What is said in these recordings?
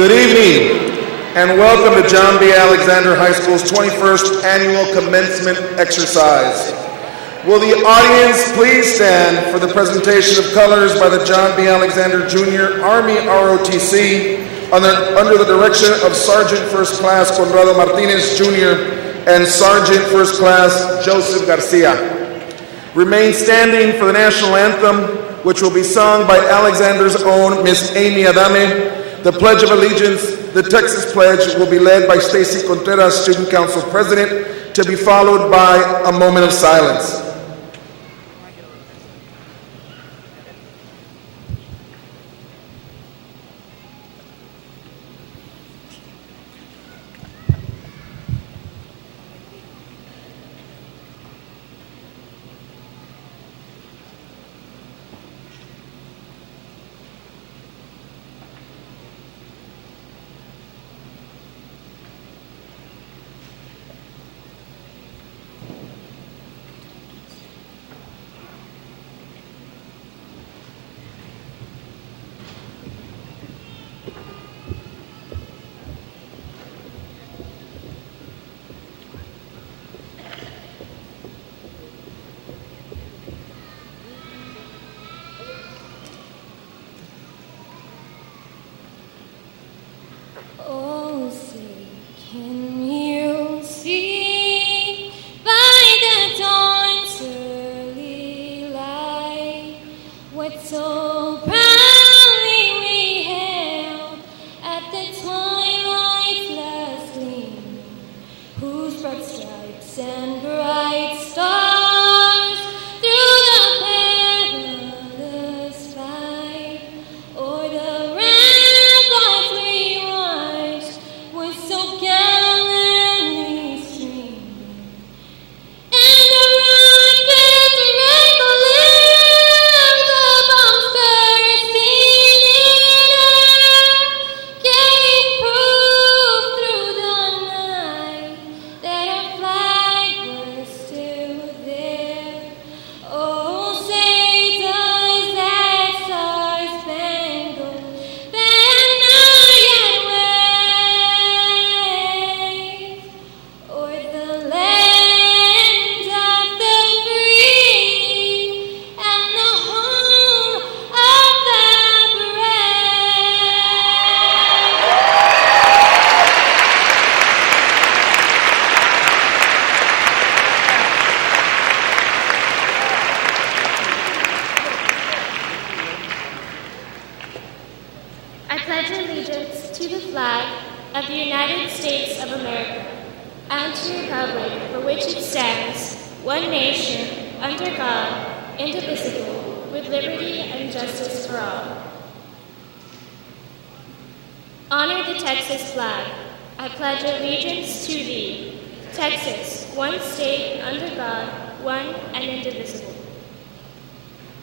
Good evening, and welcome to John B. Alexander High School's 21st Annual Commencement Exercise. Will the audience please stand for the presentation of colors by the John B. Alexander Jr. Army ROTC under the direction of Sergeant First Class Conrado Martinez Jr. and Sergeant First Class Joseph Garcia. Remain standing for the national anthem, which will be sung by Alexander's own Miss Amy Adame. The Pledge of Allegiance, the Texas Pledge, will be led by Stacy Contreras, Student Council President, to be followed by a moment of silence.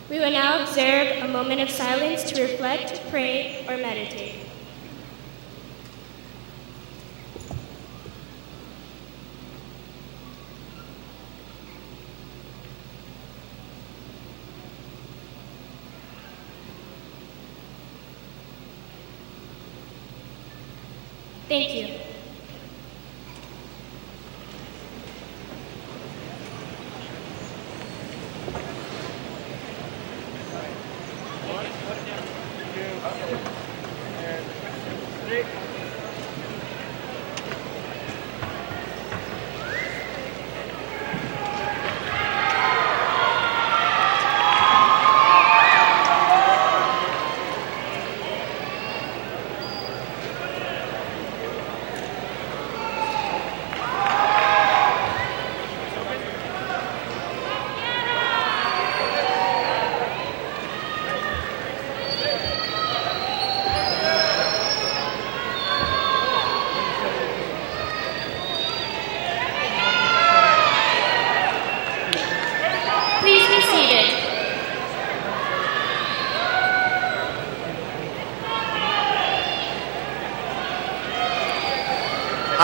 We will now observe a moment of silence to reflect, pray, or meditate. Thank you.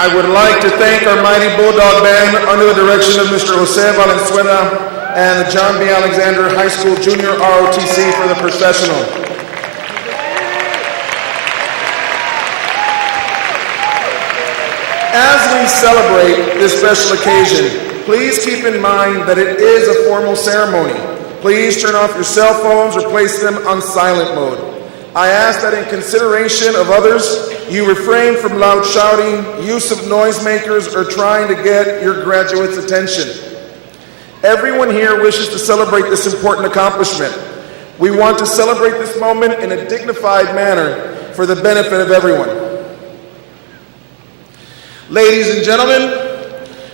I would like to thank our mighty Bulldog Band under the direction of Mr. Jose Valenzuela and the John B. Alexander High School Junior ROTC for the processional. As we celebrate this special occasion, please keep in mind that it is a formal ceremony. Please turn off your cell phones or place them on silent mode. I ask that in consideration of others, you refrain from loud shouting, use of noisemakers, or trying to get your graduates' attention. Everyone here wishes to celebrate this important accomplishment. We want to celebrate this moment in a dignified manner for the benefit of everyone. Ladies and gentlemen,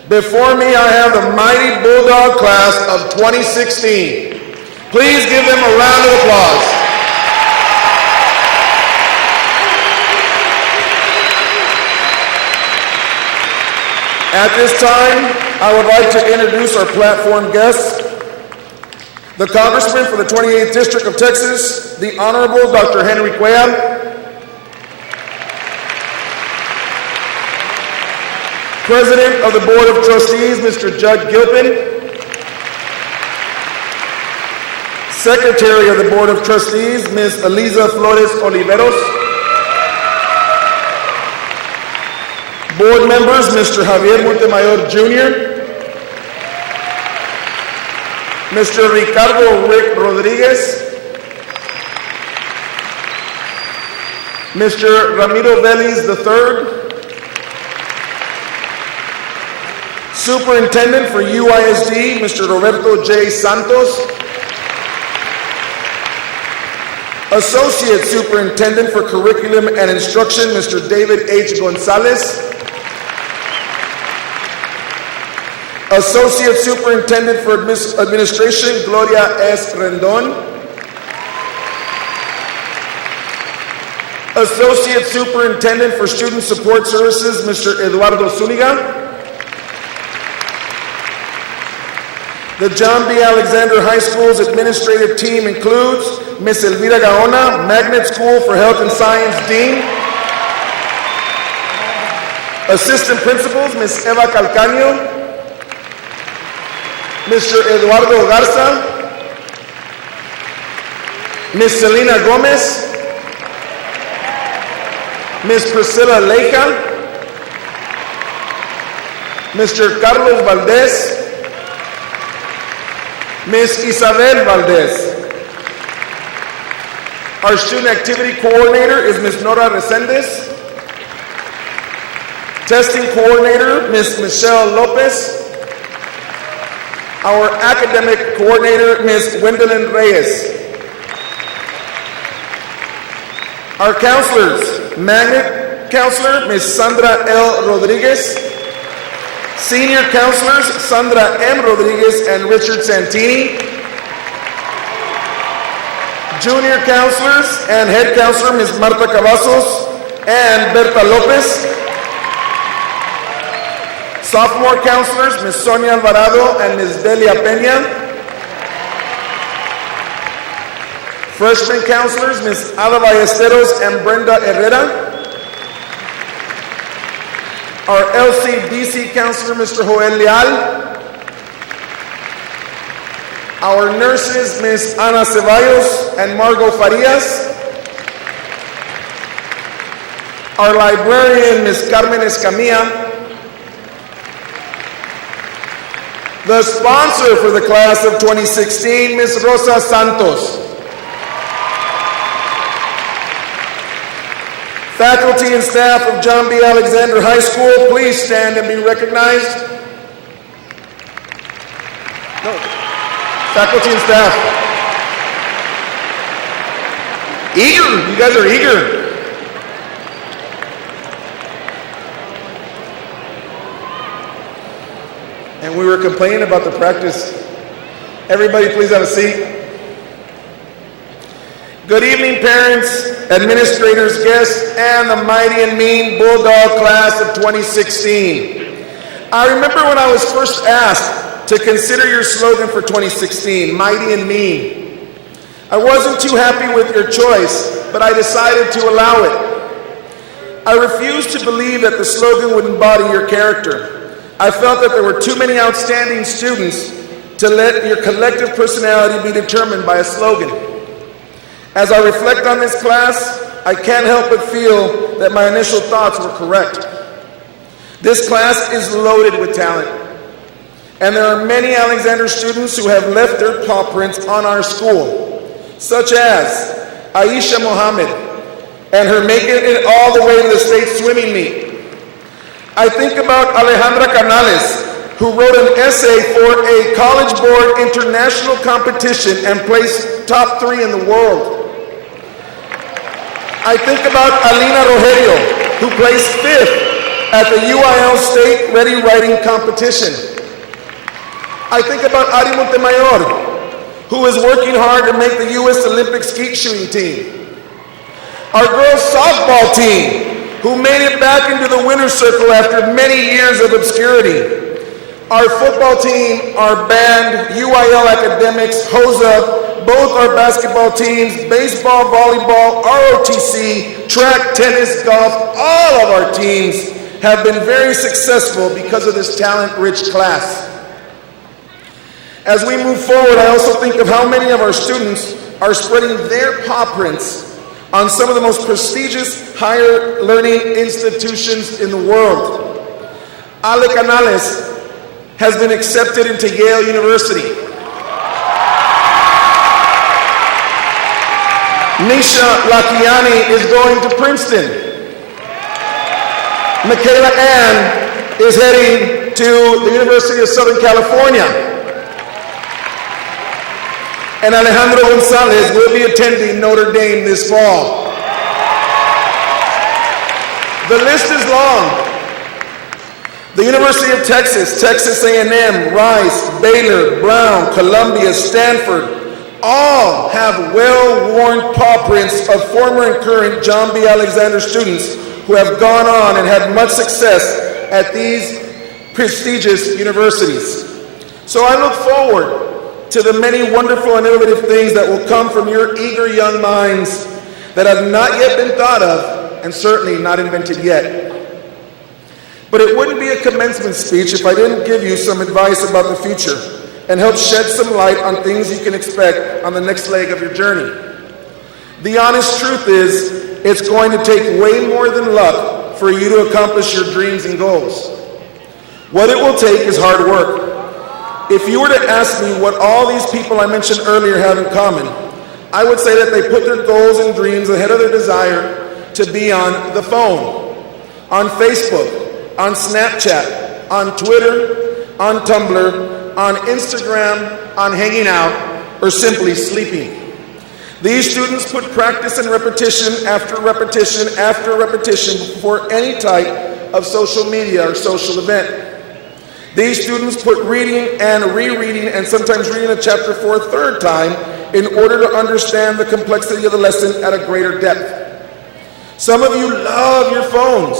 before me I have the mighty Bulldog class of 2016. Please give them a round of applause. At this time, I would like to introduce our platform guests. The Congressman for the 28th District of Texas, the Honorable Dr. Henry Cuellar. President of the Board of Trustees, Mr. Judd Gilpin. Secretary of the Board of Trustees, Ms. Eliza Flores Oliveros. Board members, Mr. Javier Montemayor Jr., Mr. Ricardo Rick Rodriguez, Mr. Ramiro Vélez III, Superintendent for UISD, Mr. Roberto J. Santos, Associate Superintendent for Curriculum and Instruction, Mr. David H. Gonzalez, Associate Superintendent for Administration, Gloria S. Rendon, Associate Superintendent for Student Support Services, Mr. Eduardo Zuniga, the John B. Alexander High School's administrative team includes Ms. Elvira Gaona, Magnet School for Health and Science Dean, Assistant Principals, Ms. Eva Calcaño, Mr. Eduardo Garza, Ms. Selena Gomez, Ms. Priscilla Leica, Mr. Carlos Valdez, Ms. Isabel Valdez. Our student activity coordinator is Ms. Nora Resendez. Testing coordinator, Ms. Michelle Lopez. Our academic coordinator, Ms. Gwendolyn Reyes. Our counselors, Magnet Counselor, Ms. Sandra L. Rodriguez. Senior counselors, Sandra M. Rodriguez and Richard Santini. Junior counselors and head counselor, Ms. Marta Cavazos and Berta Lopez. Sophomore counselors, Ms. Sonia Alvarado and Ms. Delia Peña. Freshman counselors, Ms. Ada Ballesteros and Brenda Herrera. Our LCDC counselor, Mr. Joel Leal. Our nurses, Ms. Ana Ceballos and Margot Farias. Our librarian, Ms. Carmen Escamilla. The sponsor for the class of 2016, Ms. Rosa Santos. Faculty and staff of John B. Alexander High School, please stand and be recognized. No. Faculty and staff. Eager, you guys are eager. And we were complaining about the practice. Everybody please have a seat. Good evening, parents, administrators, guests, and the mighty and mean Bulldog class of 2016. I remember when I was first asked to consider your slogan for 2016, mighty and mean. I wasn't too happy with your choice, but I decided to allow it. I refused to believe that the slogan would embody your character. I felt that there were too many outstanding students to let your collective personality be determined by a slogan. As I reflect on this class, I can't help but feel that my initial thoughts were correct. This class is loaded with talent, and there are many Alexander students who have left their paw prints on our school, such as Aisha Mohammed and her making it all the way to the state swimming meet. I think about Alejandra Canales, who wrote an essay for a College Board international competition and placed top 3 in the world. I think about Alina Rogelio, who placed 5th at the UIL State Ready Writing Competition. I think about Ari Montemayor, who is working hard to make the U.S. Olympic skeet shooting team. Our girls softball team, who made it back into the winner's circle after many years of obscurity. Our football team, our band, UIL Academics, HOSA, both our basketball teams, baseball, volleyball, ROTC, track, tennis, golf, all of our teams have been very successful because of this talent-rich class. As we move forward, I also think of how many of our students are spreading their paw prints on some of the most prestigious higher learning institutions in the world. Ale Canales has been accepted into Yale University. Nisha Lakiani is going to Princeton. Michaela Ann is heading to the University of Southern California. And Alejandro Gonzalez will be attending Notre Dame this fall. The list is long. The University of Texas, Texas A&M, Rice, Baylor, Brown, Columbia, Stanford, all have well-worn paw prints of former and current John B. Alexander students who have gone on and had much success at these prestigious universities. So I look forward to the many wonderful and innovative things that will come from your eager young minds that have not yet been thought of and certainly not invented yet. But it wouldn't be a commencement speech if I didn't give you some advice about the future and help shed some light on things you can expect on the next leg of your journey. The honest truth is, it's going to take way more than luck for you to accomplish your dreams and goals. What it will take is hard work. If you were to ask me what all these people I mentioned earlier have in common, I would say that they put their goals and dreams ahead of their desire to be on the phone, on Facebook, on Snapchat, on Twitter, on Tumblr, on Instagram, on hanging out, or simply sleeping. These students put practice and repetition after repetition after repetition before any type of social media or social event. These students put reading and rereading and sometimes reading a chapter for a third time in order to understand the complexity of the lesson at a greater depth. Some of you love your phones.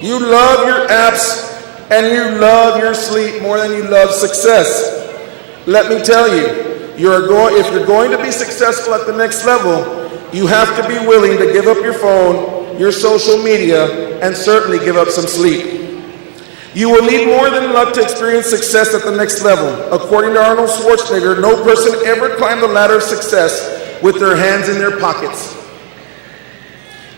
You love your apps, and you love your sleep more than you love success. Let me tell you, if you're going to be successful at the next level, you have to be willing to give up your phone, your social media, and certainly give up some sleep. You will need more than luck to experience success at the next level. According to Arnold Schwarzenegger, no person ever climbed the ladder of success with their hands in their pockets.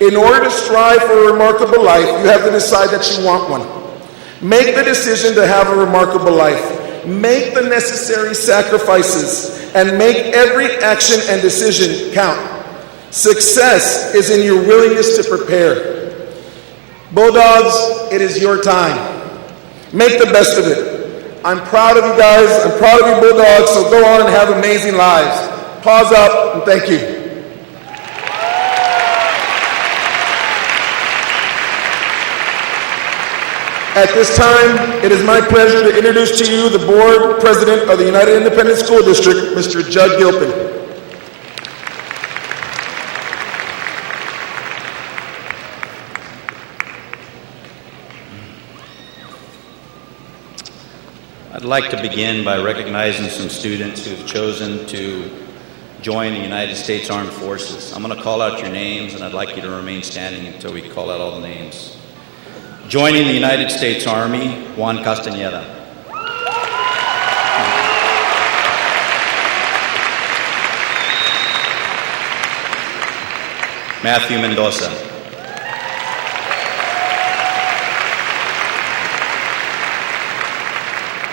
In order to strive for a remarkable life, you have to decide that you want one. Make the decision to have a remarkable life. Make the necessary sacrifices and make every action and decision count. Success is in your willingness to prepare. Bulldogs, it is your time. Make the best of it. I'm proud of you guys. I'm proud of you Bulldogs, so go on and have amazing lives. Pause up and thank you. At this time, it is my pleasure to introduce to you the Board President of the United Independent School District, Mr. Judd Gilpin. I'd like to begin by recognizing some students who have chosen to join the United States Armed Forces. I'm going to call out your names, and I'd like you to remain standing until we call out all the names. Joining the United States Army, Juan Castañeda. Matthew Mendoza.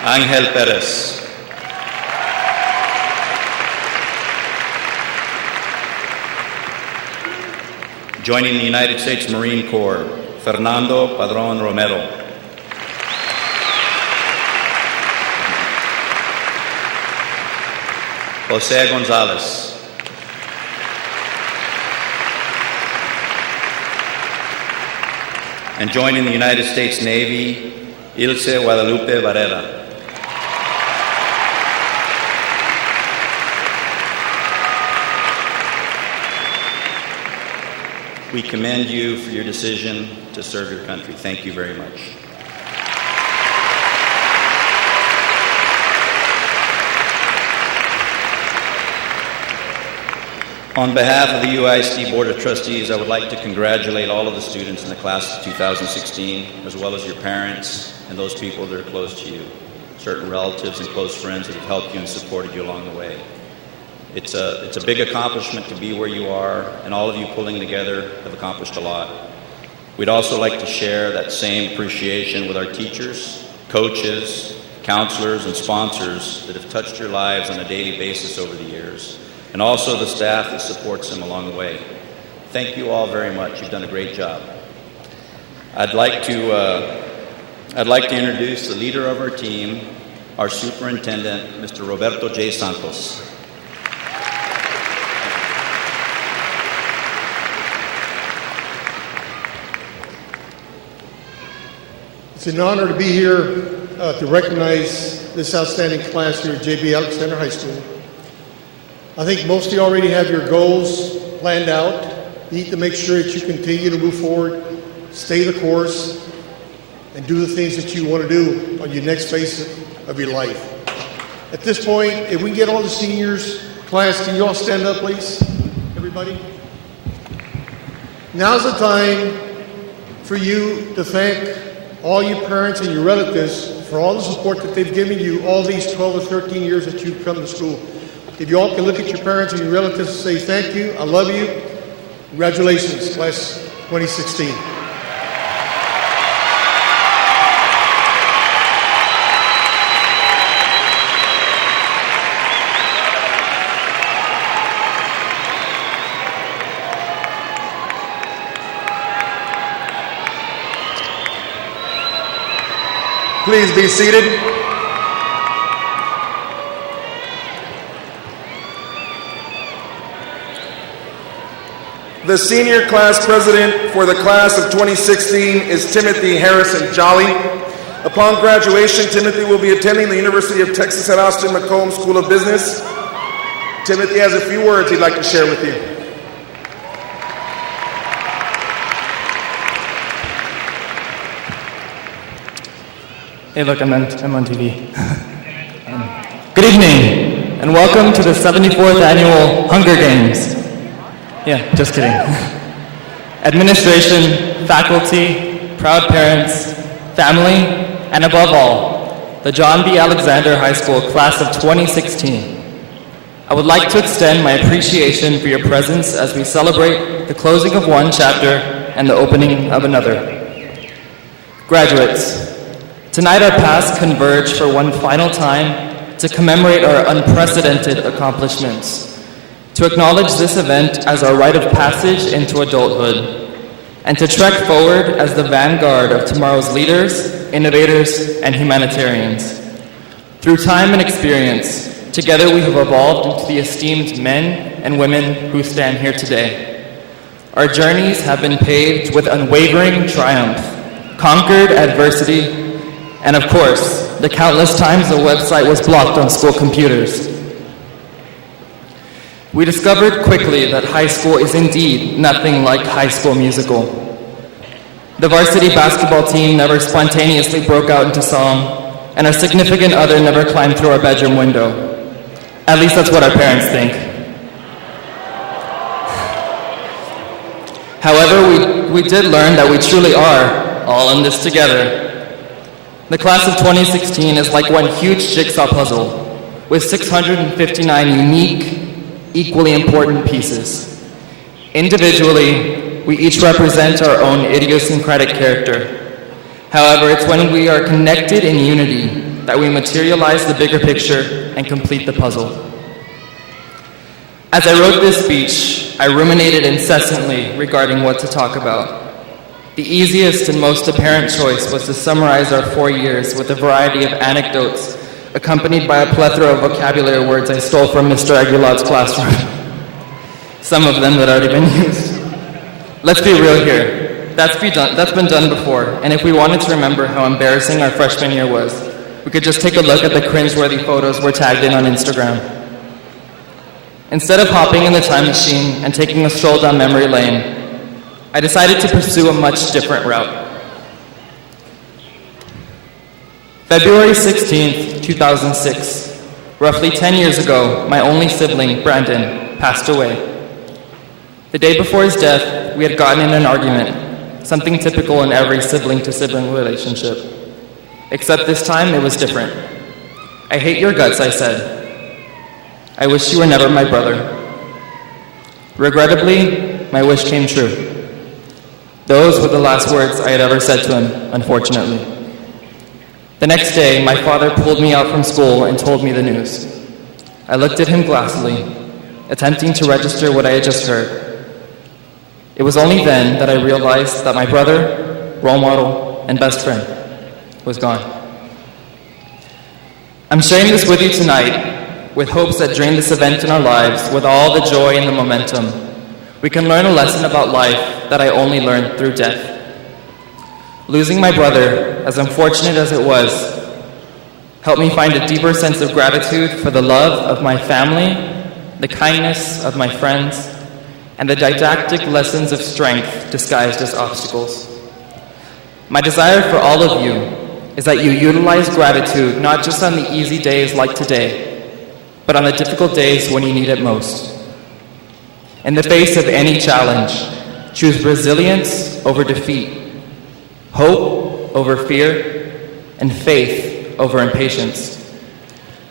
Angel Perez. Joining the United States Marine Corps, Fernando Padron Romero. Jose Gonzalez. And joining the United States Navy, Ilse Guadalupe Barrera. We commend you for your decision to serve your country. Thank you very much. On behalf of the UISD Board of Trustees, I would like to congratulate all of the students in the class of 2016, as well as your parents and those people that are close to you, certain relatives and close friends that have helped you and supported you along the way. It's a big accomplishment to be where you are, and all of you pulling together have accomplished a lot. We'd also like to share that same appreciation with our teachers, coaches, counselors, and sponsors that have touched your lives on a daily basis over the years, and also the staff that supports them along the way. Thank you all very much. You've done a great job. I'd like to introduce the leader of our team, our superintendent, Mr. Roberto J. Santos. It's an honor to be here to recognize this outstanding class here at J.B. Alexander High School. I think most of you already have your goals planned out. You need to make sure that you continue to move forward, stay the course, and do the things that you want to do on your next phase of your life. At this point, if we can get all the seniors, class, can you all stand up, please? Everybody? Now's the time for you to thank all your parents and your relatives for all the support that they've given you all these 12 or 13 years that you've come to school. If you all can look at your parents and your relatives and say thank you, I love you, congratulations, class 2016. Please be seated. The senior class president for the class of 2016 is Timothy Harrison Jolly. Upon graduation, Timothy will be attending the University of Texas at Austin McComb School of Business. Timothy has a few words he'd like to share with you. Hey, look, I'm on TV. Good evening, and welcome to the 74th Annual Hunger Games. Yeah, just kidding. Administration, faculty, proud parents, family, and above all, the John B. Alexander High School Class of 2016. I would like to extend my appreciation for your presence as we celebrate the closing of one chapter and the opening of another. Graduates, tonight our paths converge for one final time to commemorate our unprecedented accomplishments, to acknowledge this event as our rite of passage into adulthood, and to trek forward as the vanguard of tomorrow's leaders, innovators, and humanitarians. Through time and experience, together we have evolved into the esteemed men and women who stand here today. Our journeys have been paved with unwavering triumph, conquered adversity, and of course, the countless times the website was blocked on school computers. We discovered quickly that high school is indeed nothing like High School Musical. The varsity basketball team never spontaneously broke out into song, and our significant other never climbed through our bedroom window. At least that's what our parents think. However, we did learn that we truly are all in this together. The class of 2016 is like one huge jigsaw puzzle with 659 unique, equally important pieces. Individually, we each represent our own idiosyncratic character. However, it's when we are connected in unity that we materialize the bigger picture and complete the puzzle. As I wrote this speech, I ruminated incessantly regarding what to talk about. The easiest and most apparent choice was to summarize our 4 years with a variety of anecdotes, accompanied by a plethora of vocabulary words I stole from Mr. Aguilar's classroom. Some of them that had already been used. Let's be real here. That's been done before, and if we wanted to remember how embarrassing our freshman year was, we could just take a look at the cringeworthy photos we're tagged in on Instagram. Instead of hopping in the time machine and taking a stroll down memory lane, I decided to pursue a much different route. February 16th, 2006, roughly 10 years ago, my only sibling, Brandon, passed away. The day before his death, we had gotten in an argument, something typical in every sibling-to-sibling relationship. Except this time, it was different. "I hate your guts," I said. "I wish you were never my brother." Regrettably, my wish came true. Those were the last words I had ever said to him, unfortunately. The next day, my father pulled me out from school and told me the news. I looked at him glassily, attempting to register what I had just heard. It was only then that I realized that my brother, role model, and best friend was gone. I'm sharing this with you tonight with hopes that during this event in our lives, with all the joy and the momentum, we can learn a lesson about life that I only learned through death. Losing my brother, as unfortunate as it was, helped me find a deeper sense of gratitude for the love of my family, the kindness of my friends, and the didactic lessons of strength disguised as obstacles. My desire for all of you is that you utilize gratitude not just on the easy days like today, but on the difficult days when you need it most. In the face of any challenge, choose resilience over defeat, hope over fear, and faith over impatience.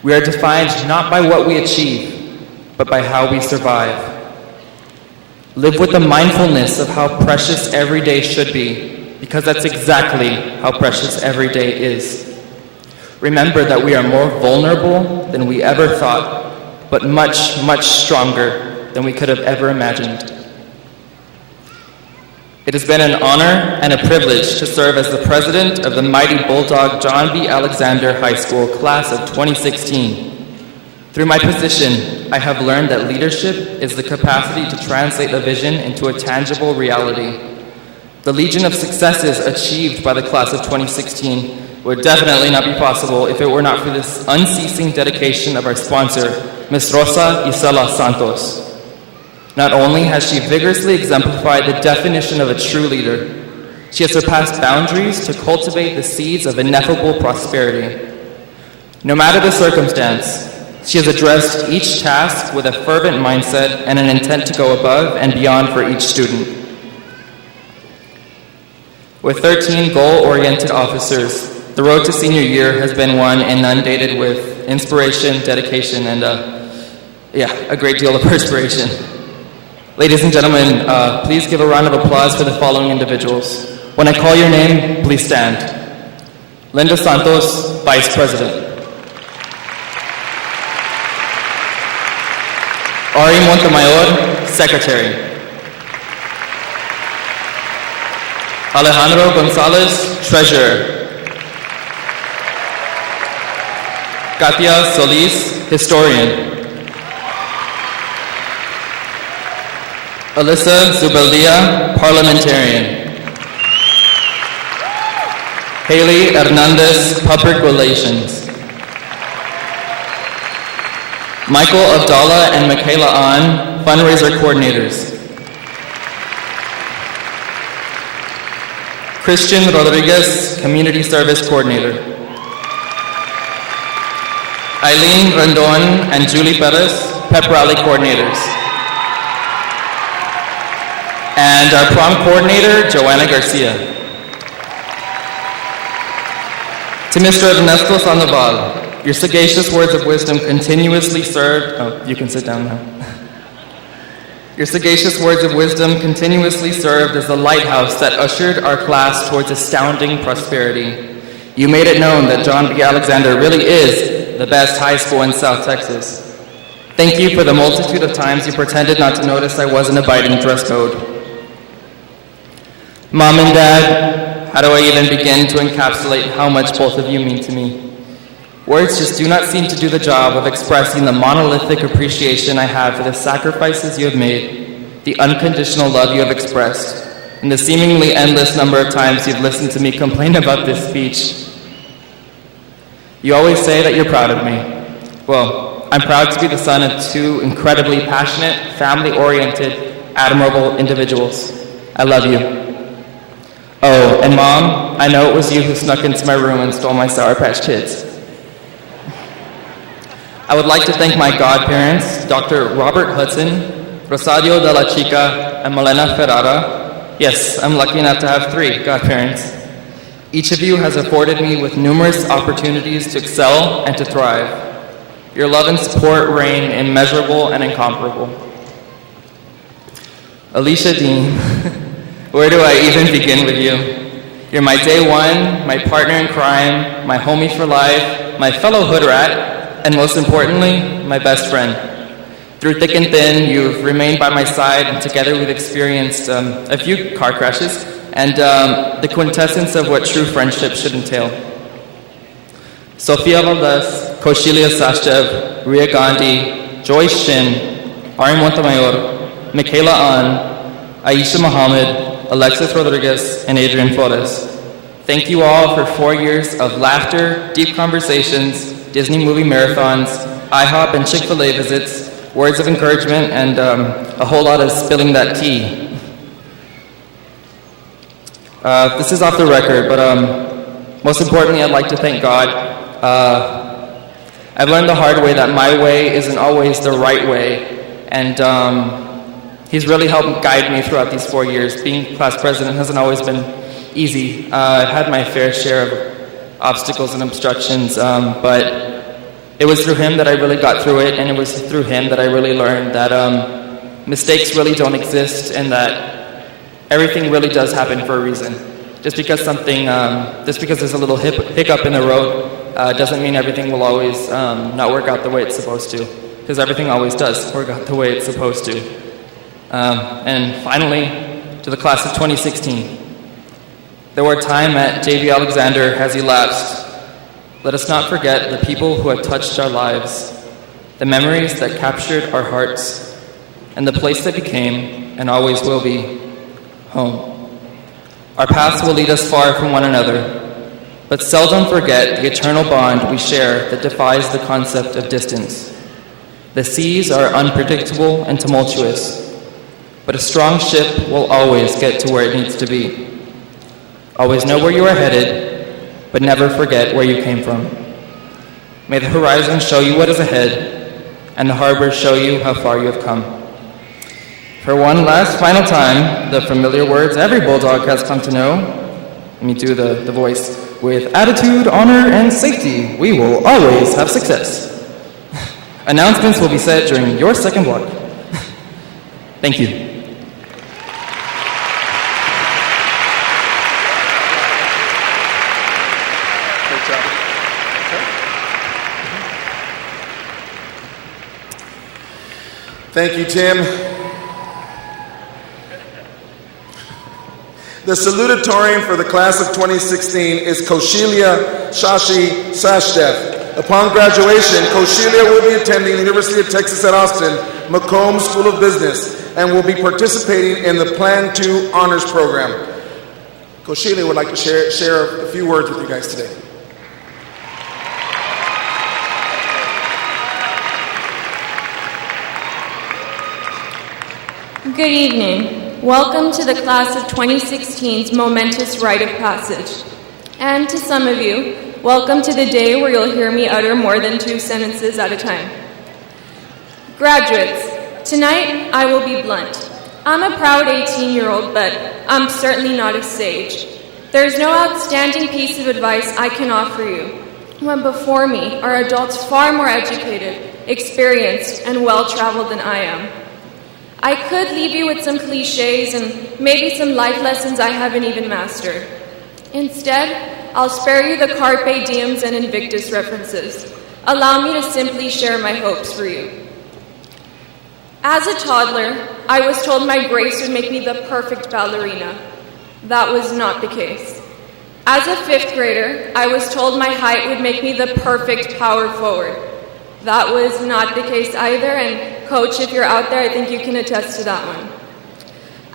We are defined not by what we achieve, but by how we survive. Live with the mindfulness of how precious every day should be, because that's exactly how precious every day is. Remember that we are more vulnerable than we ever thought, but much, much stronger than we could have ever imagined. It has been an honor and a privilege to serve as the president of the mighty Bulldog John B. Alexander High School class of 2016. Through my position, I have learned that leadership is the capacity to translate a vision into a tangible reality. The legion of successes achieved by the class of 2016 would definitely not be possible if it were not for this unceasing dedication of our sponsor, Ms. Rosa Isela Santos. Not only has she vigorously exemplified the definition of a true leader, she has surpassed boundaries to cultivate the seeds of ineffable prosperity. No matter the circumstance, she has addressed each task with a fervent mindset and an intent to go above and beyond for each student. With 13 goal-oriented officers, the road to senior year has been one inundated with inspiration, dedication, and a great deal of perspiration. Ladies and gentlemen, please give a round of applause for the following individuals. When I call your name, please stand. Linda Santos, Vice President. Ari Montemayor, Secretary. Alejandro Gonzalez, Treasurer. Katia Solis, Historian. Alyssa Zubeldia, Parliamentarian. Haley Hernandez, Public Relations. Michael Abdallah and Michaela Ahn, Fundraiser Coordinators. Christian Rodriguez, Community Service Coordinator. Eileen Rendon and Julie Perez, Pep Rally Coordinators. And our prom coordinator, Joanna Garcia. To Mr. Ernesto Sandoval, your sagacious words of wisdom continuously served, you can sit down now. Your sagacious words of wisdom continuously served as the lighthouse that ushered our class towards astounding prosperity. You made it known that John B. Alexander really is the best high school in South Texas. Thank you for the multitude of times you pretended not to notice I wasn't abiding dress code. Mom and Dad, how do I even begin to encapsulate how much both of you mean to me? Words just do not seem to do the job of expressing the monolithic appreciation I have for the sacrifices you have made, the unconditional love you have expressed, and the seemingly endless number of times you've listened to me complain about this speech. You always say that you're proud of me. Well, I'm proud to be the son of two incredibly passionate, family-oriented, admirable individuals. I love you. Oh, and Mom, I know it was you who snuck into my room and stole my Sour Patch Kids. I would like to thank my godparents, Dr. Robert Hudson, Rosario de la Chica, and Malena Ferrara. Yes, I'm lucky enough to have 3 godparents. Each of you has afforded me with numerous opportunities to excel and to thrive. Your love and support reign immeasurable and incomparable. Alicia Dean, where do I even begin with you? You're my day one, my partner in crime, my homie for life, my fellow hood rat, and most importantly, my best friend. Through thick and thin, you've remained by my side, and together we've experienced a few car crashes, and the quintessence of what true friendship should entail. Sofia Valdez, Koshilia Sashchev, Ria Gandhi, Joyce Shin, Ari Montemayor, Michaela An, Aisha Mohammed, Alexis Rodriguez, and Adrian Flores. Thank you all for 4 years of laughter, deep conversations, Disney movie marathons, IHOP and Chick-fil-A visits, words of encouragement, and a whole lot of spilling that tea. This is off the record, but most importantly, I'd like to thank God. I've learned the hard way that my way isn't always the right way, and He's really helped guide me throughout these 4 years. Being class president hasn't always been easy. I've had my fair share of obstacles and obstructions, but it was through him that I really got through it, and it was through him that I really learned that mistakes really don't exist, and that everything really does happen for a reason. Just because there's a little hiccup in the road doesn't mean everything will always not work out the way it's supposed to, because everything always does work out the way it's supposed to. And finally, to the class of 2016. The word time at JB Alexander has elapsed. Let us not forget the people who have touched our lives, the memories that captured our hearts, and the place that became, and always will be, home. Our paths will lead us far from one another, but seldom forget the eternal bond we share that defies the concept of distance. The seas are unpredictable and tumultuous, but a strong ship will always get to where it needs to be. Always know where you are headed, but never forget where you came from. May the horizon show you what is ahead, and the harbor show you how far you have come. For one last final time, the familiar words every bulldog has come to know. Let me do the voice. With attitude, honor, and safety, we will always have success. Announcements will be said during your second block. Thank you. Thank you, Tim. The salutatorian for the class of 2016 is Koshilia Shashi Sashdev. Upon graduation, Koshilia will be attending the University of Texas at Austin, Macomb School of Business, and will be participating in the Plan 2 Honors Program. Koshilia would like to share a few words with you guys today. Good evening. Welcome to the class of 2016's momentous rite of passage. And to some of you, welcome to the day where you'll hear me utter more than 2 sentences at a time. Graduates, tonight I will be blunt. I'm a proud 18-year-old, but I'm certainly not a sage. There's no outstanding piece of advice I can offer you, when before me are adults far more educated, experienced, and well-traveled than I am. I could leave you with some cliches and maybe some life lessons I haven't even mastered. Instead, I'll spare you the carpe diems and Invictus references. Allow me to simply share my hopes for you. As a toddler, I was told my grace would make me the perfect ballerina. That was not the case. As a 5th grader, I was told my height would make me the perfect power forward. That was not the case either, and Coach, if you're out there, I think you can attest to that one.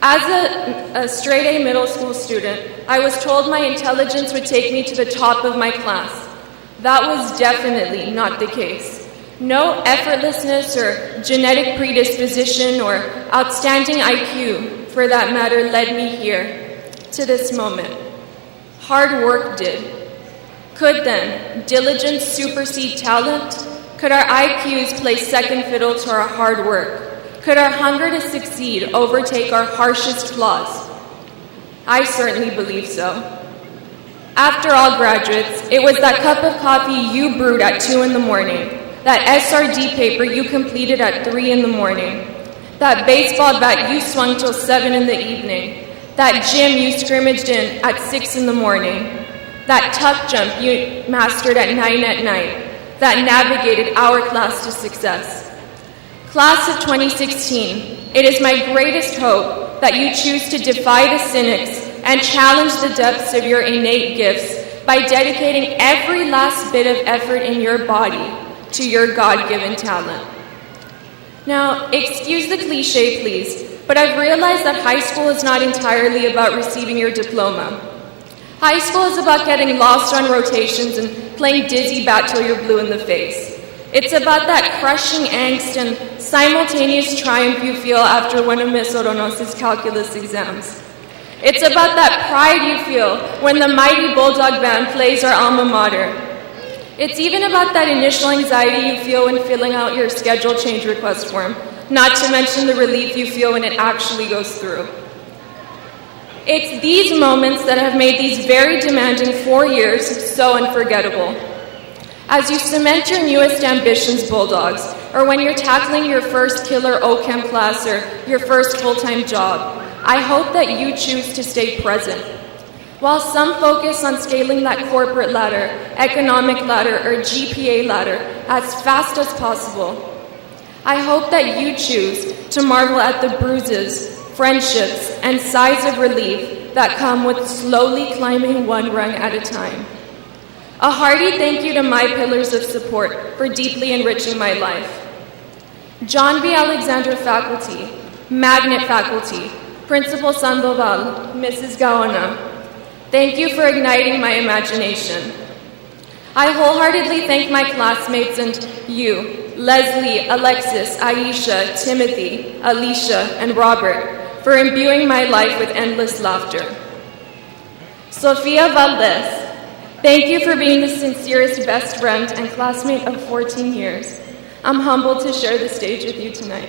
As a straight A middle school student, I was told my intelligence would take me to the top of my class. That was definitely not the case. No effortlessness or genetic predisposition or outstanding IQ, for that matter, led me here, to this moment. Hard work did. Could then diligence supersede talent? Could our IQs play second fiddle to our hard work? Could our hunger to succeed overtake our harshest flaws? I certainly believe so. After all, graduates, it was that cup of coffee you brewed at 2 in the morning, that SRD paper you completed at 3 in the morning, that baseball bat you swung till 7 in the evening, that gym you scrimmaged in at 6 in the morning, that tuck jump you mastered at 9 at night, that navigated our class to success. Class of 2016, it is my greatest hope that you choose to defy the cynics and challenge the depths of your innate gifts by dedicating every last bit of effort in your body to your God-given talent. Now, excuse the cliche, please, but I've realized that high school is not entirely about receiving your diploma. High school is about getting lost on rotations and playing dizzy bat till you're blue in the face. It's about that crushing angst and simultaneous triumph you feel after one of Miss Oronos's calculus exams. It's about that pride you feel when the mighty Bulldog Band plays our alma mater. It's even about that initial anxiety you feel when filling out your schedule change request form, not to mention the relief you feel when it actually goes through. It's these moments that have made these very demanding 4 years so unforgettable. As you cement your newest ambitions, Bulldogs, or when you're tackling your first killer OChem class or your first full-time job, I hope that you choose to stay present. While some focus on scaling that corporate ladder, economic ladder, or GPA ladder as fast as possible, I hope that you choose to marvel at the bruises, friendships, and sighs of relief that come with slowly climbing one rung at a time. A hearty thank you to my pillars of support for deeply enriching my life. John B. Alexander faculty, magnet faculty, Principal Sandoval, Mrs. Gaona, thank you for igniting my imagination. I wholeheartedly thank my classmates and you, Leslie, Alexis, Aisha, Timothy, Alicia, and Robert, for imbuing my life with endless laughter. Sofia Valdez, thank you for being the sincerest best friend and classmate of 14 years. I'm humbled to share the stage with you tonight.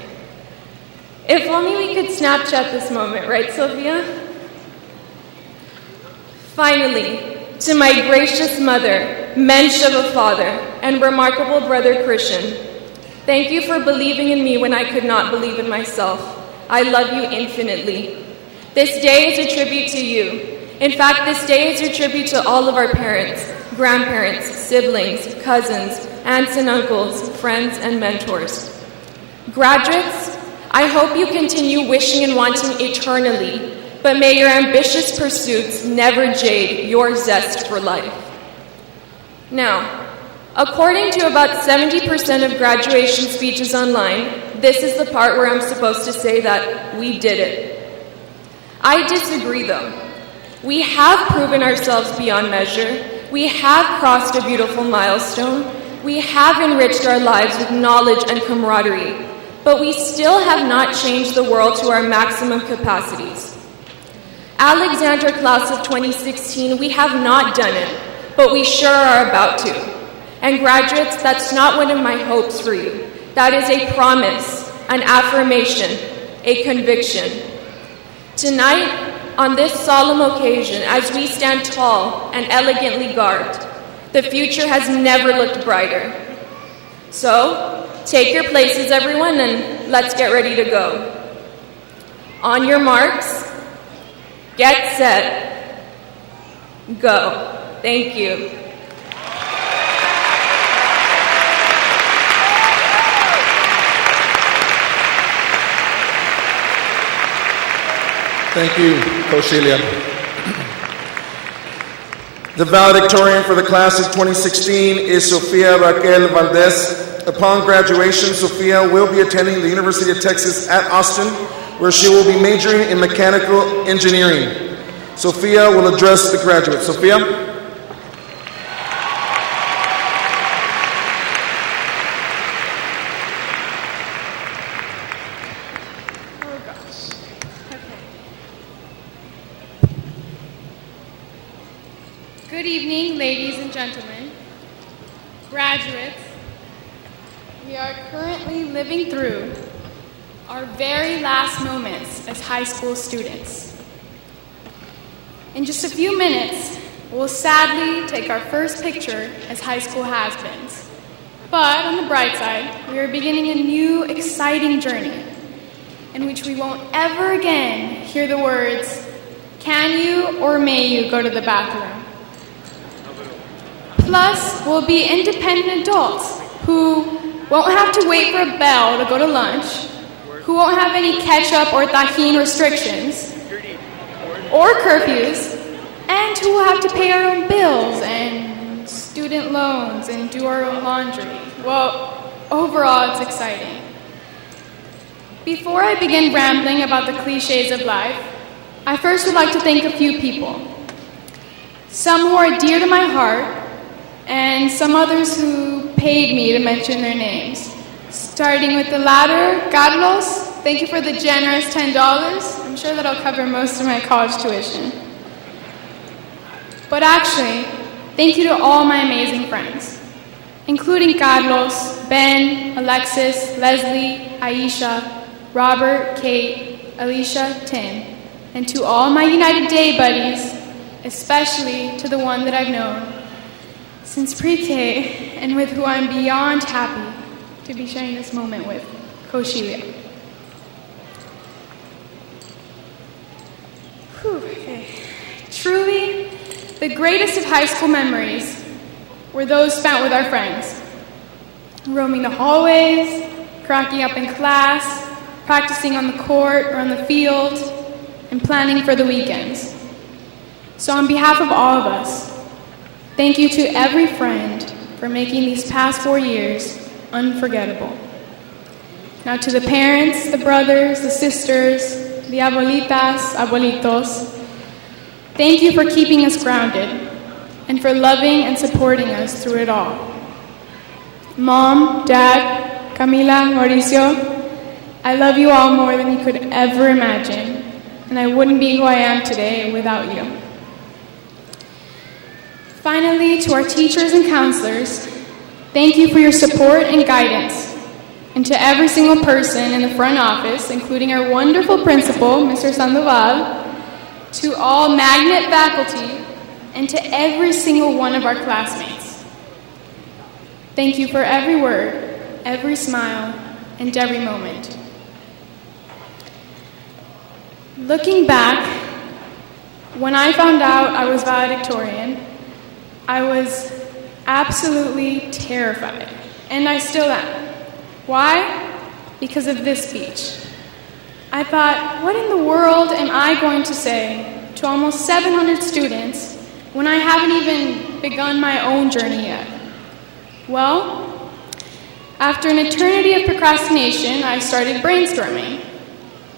If only we could Snapchat this moment, right, Sophia? Finally, to my gracious mother, mensch of a father, and remarkable brother Christian, thank you for believing in me when I could not believe in myself. I love you infinitely. This day is a tribute to you. In fact, this day is a tribute to all of our parents, grandparents, siblings, cousins, aunts and uncles, friends, and mentors. Graduates, I hope you continue wishing and wanting eternally, but may your ambitious pursuits never jade your zest for life. Now, according to about 70% of graduation speeches online, this is the part where I'm supposed to say that we did it. I disagree, though. We have proven ourselves beyond measure. We have crossed a beautiful milestone. We have enriched our lives with knowledge and camaraderie. But we still have not changed the world to our maximum capacities. Alexander class of 2016, we have not done it, but we sure are about to. And graduates, that's not one of my hopes for you. That is a promise, an affirmation, a conviction. Tonight, on this solemn occasion, as we stand tall and elegantly garbed, the future has never looked brighter. So, take your places, everyone, and let's get ready to go. On your marks, get set, go. Thank you. Thank you, Coscilia. The valedictorian for the class of 2016 is Sofia Raquel Valdez. Upon graduation, Sofia will be attending the University of Texas at Austin, where she will be majoring in mechanical engineering. Sofia will address the graduates. Sofia? Good evening, ladies and gentlemen, graduates. We are currently living through our very last moments as high school students. In just a few minutes, we'll sadly take our first picture as high school has-beens. But on the bright side, we are beginning a new, exciting journey in which we won't ever again hear the words, "Can you or may you go to the bathroom?" Plus, we'll be independent adults who won't have to wait for a bell to go to lunch, who won't have any ketchup or tajin restrictions or curfews, and who will have to pay our own bills and student loans and do our own laundry. Well, overall, it's exciting. Before I begin rambling about the cliches of life, I first would like to thank a few people. Some who are dear to my heart, and some others who paid me to mention their names. Starting with the latter, Carlos, thank you for the generous $10. I'm sure that'll cover most of my college tuition. But actually, thank you to all my amazing friends, including Carlos, Ben, Alexis, Leslie, Aisha, Robert, Kate, Alicia, Tim, and to all my United Day buddies, especially to the one that I've known since pre-K, and with who I'm beyond happy to be sharing this moment with, Coscilia. Okay. Truly, the greatest of high school memories were those spent with our friends, roaming the hallways, cracking up in class, practicing on the court or on the field, and planning for the weekends. So on behalf of all of us, thank you to every friend for making these past 4 years unforgettable. Now to the parents, the brothers, the sisters, the abuelitas, abuelitos, thank you for keeping us grounded and for loving and supporting us through it all. Mom, Dad, Camila, Mauricio, I love you all more than you could ever imagine, and I wouldn't be who I am today without you. Finally, to our teachers and counselors, thank you for your support and guidance. And to every single person in the front office, including our wonderful principal, Mr. Sandoval, to all magnet faculty, and to every single one of our classmates. Thank you for every word, every smile, and every moment. Looking back, when I found out I was valedictorian, I was absolutely terrified, and I still am. Why? Because of this speech. I thought, what in the world am I going to say to almost 700 students when I haven't even begun my own journey yet? Well, after an eternity of procrastination, I started brainstorming.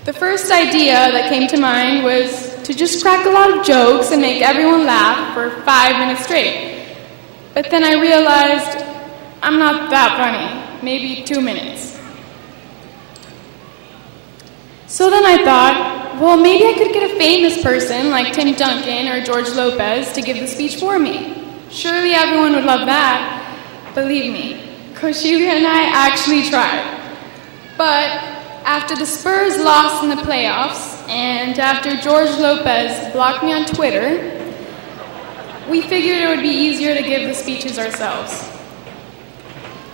The first idea that came to mind was to just crack a lot of jokes and make everyone laugh for 5 minutes straight. But then I realized I'm not that funny, maybe 2 minutes. So then I thought, well, maybe I could get a famous person like Tim Duncan or George Lopez to give the speech for me. Surely everyone would love that. Believe me, Coscilia and I actually tried. But after the Spurs lost in the playoffs, and after George Lopez blocked me on Twitter, we figured it would be easier to give the speeches ourselves.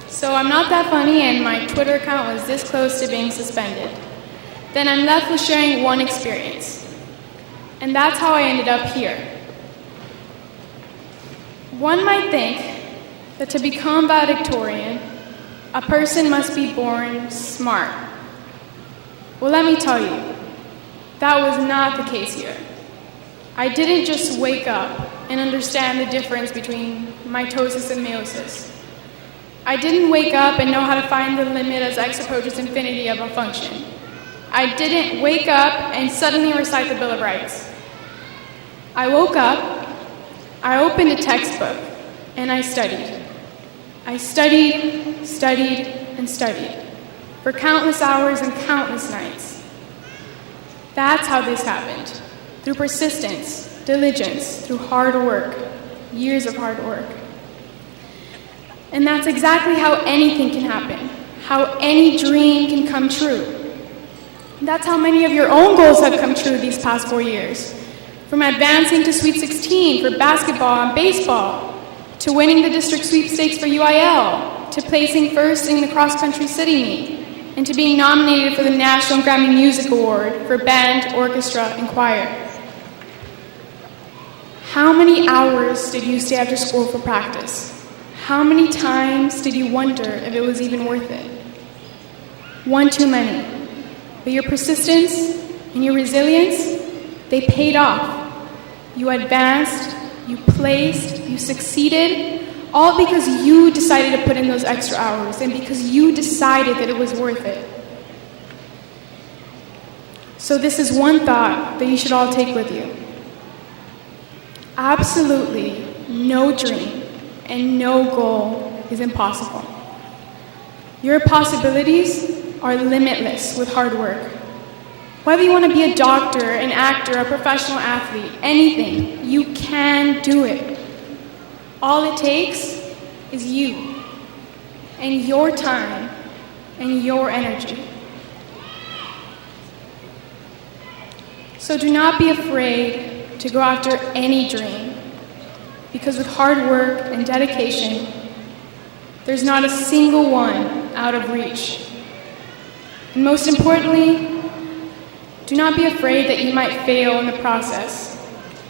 So I'm not that funny, and my Twitter account was this close to being suspended. Then I'm left with sharing one experience. And that's how I ended up here. One might think that to become valedictorian, a person must be born smart. Well, let me tell you, that was not the case here. I didn't just wake up and understand the difference between mitosis and meiosis. I didn't wake up and know how to find the limit as x approaches infinity of a function. I didn't wake up and suddenly recite the Bill of Rights. I woke up, I opened a textbook, and I studied. I studied, studied, and studied for countless hours and countless nights. That's how this happened, through persistence, diligence, through hard work, years of hard work. And that's exactly how anything can happen, how any dream can come true. That's how many of your own goals have come true these past 4 years. From advancing to Sweet 16 for basketball and baseball, to winning the district sweepstakes for UIL, to placing first in the cross-country city meet, and to being nominated for the National Grammy Music Award for band, orchestra, and choir. How many hours did you stay after school for practice? How many times did you wonder if it was even worth it? One too many. But your persistence and your resilience, they paid off. You advanced, you placed, you succeeded, all because you decided to put in those extra hours and because you decided that it was worth it. So this is one thought that you should all take with you. Absolutely no dream and no goal is impossible. Your possibilities are limitless with hard work. Whether you want to be a doctor, an actor, a professional athlete, anything, you can do it. All it takes is you and your time and your energy. So do not be afraid to go after any dream, because with hard work and dedication, there's not a single one out of reach. And most importantly, do not be afraid that you might fail in the process,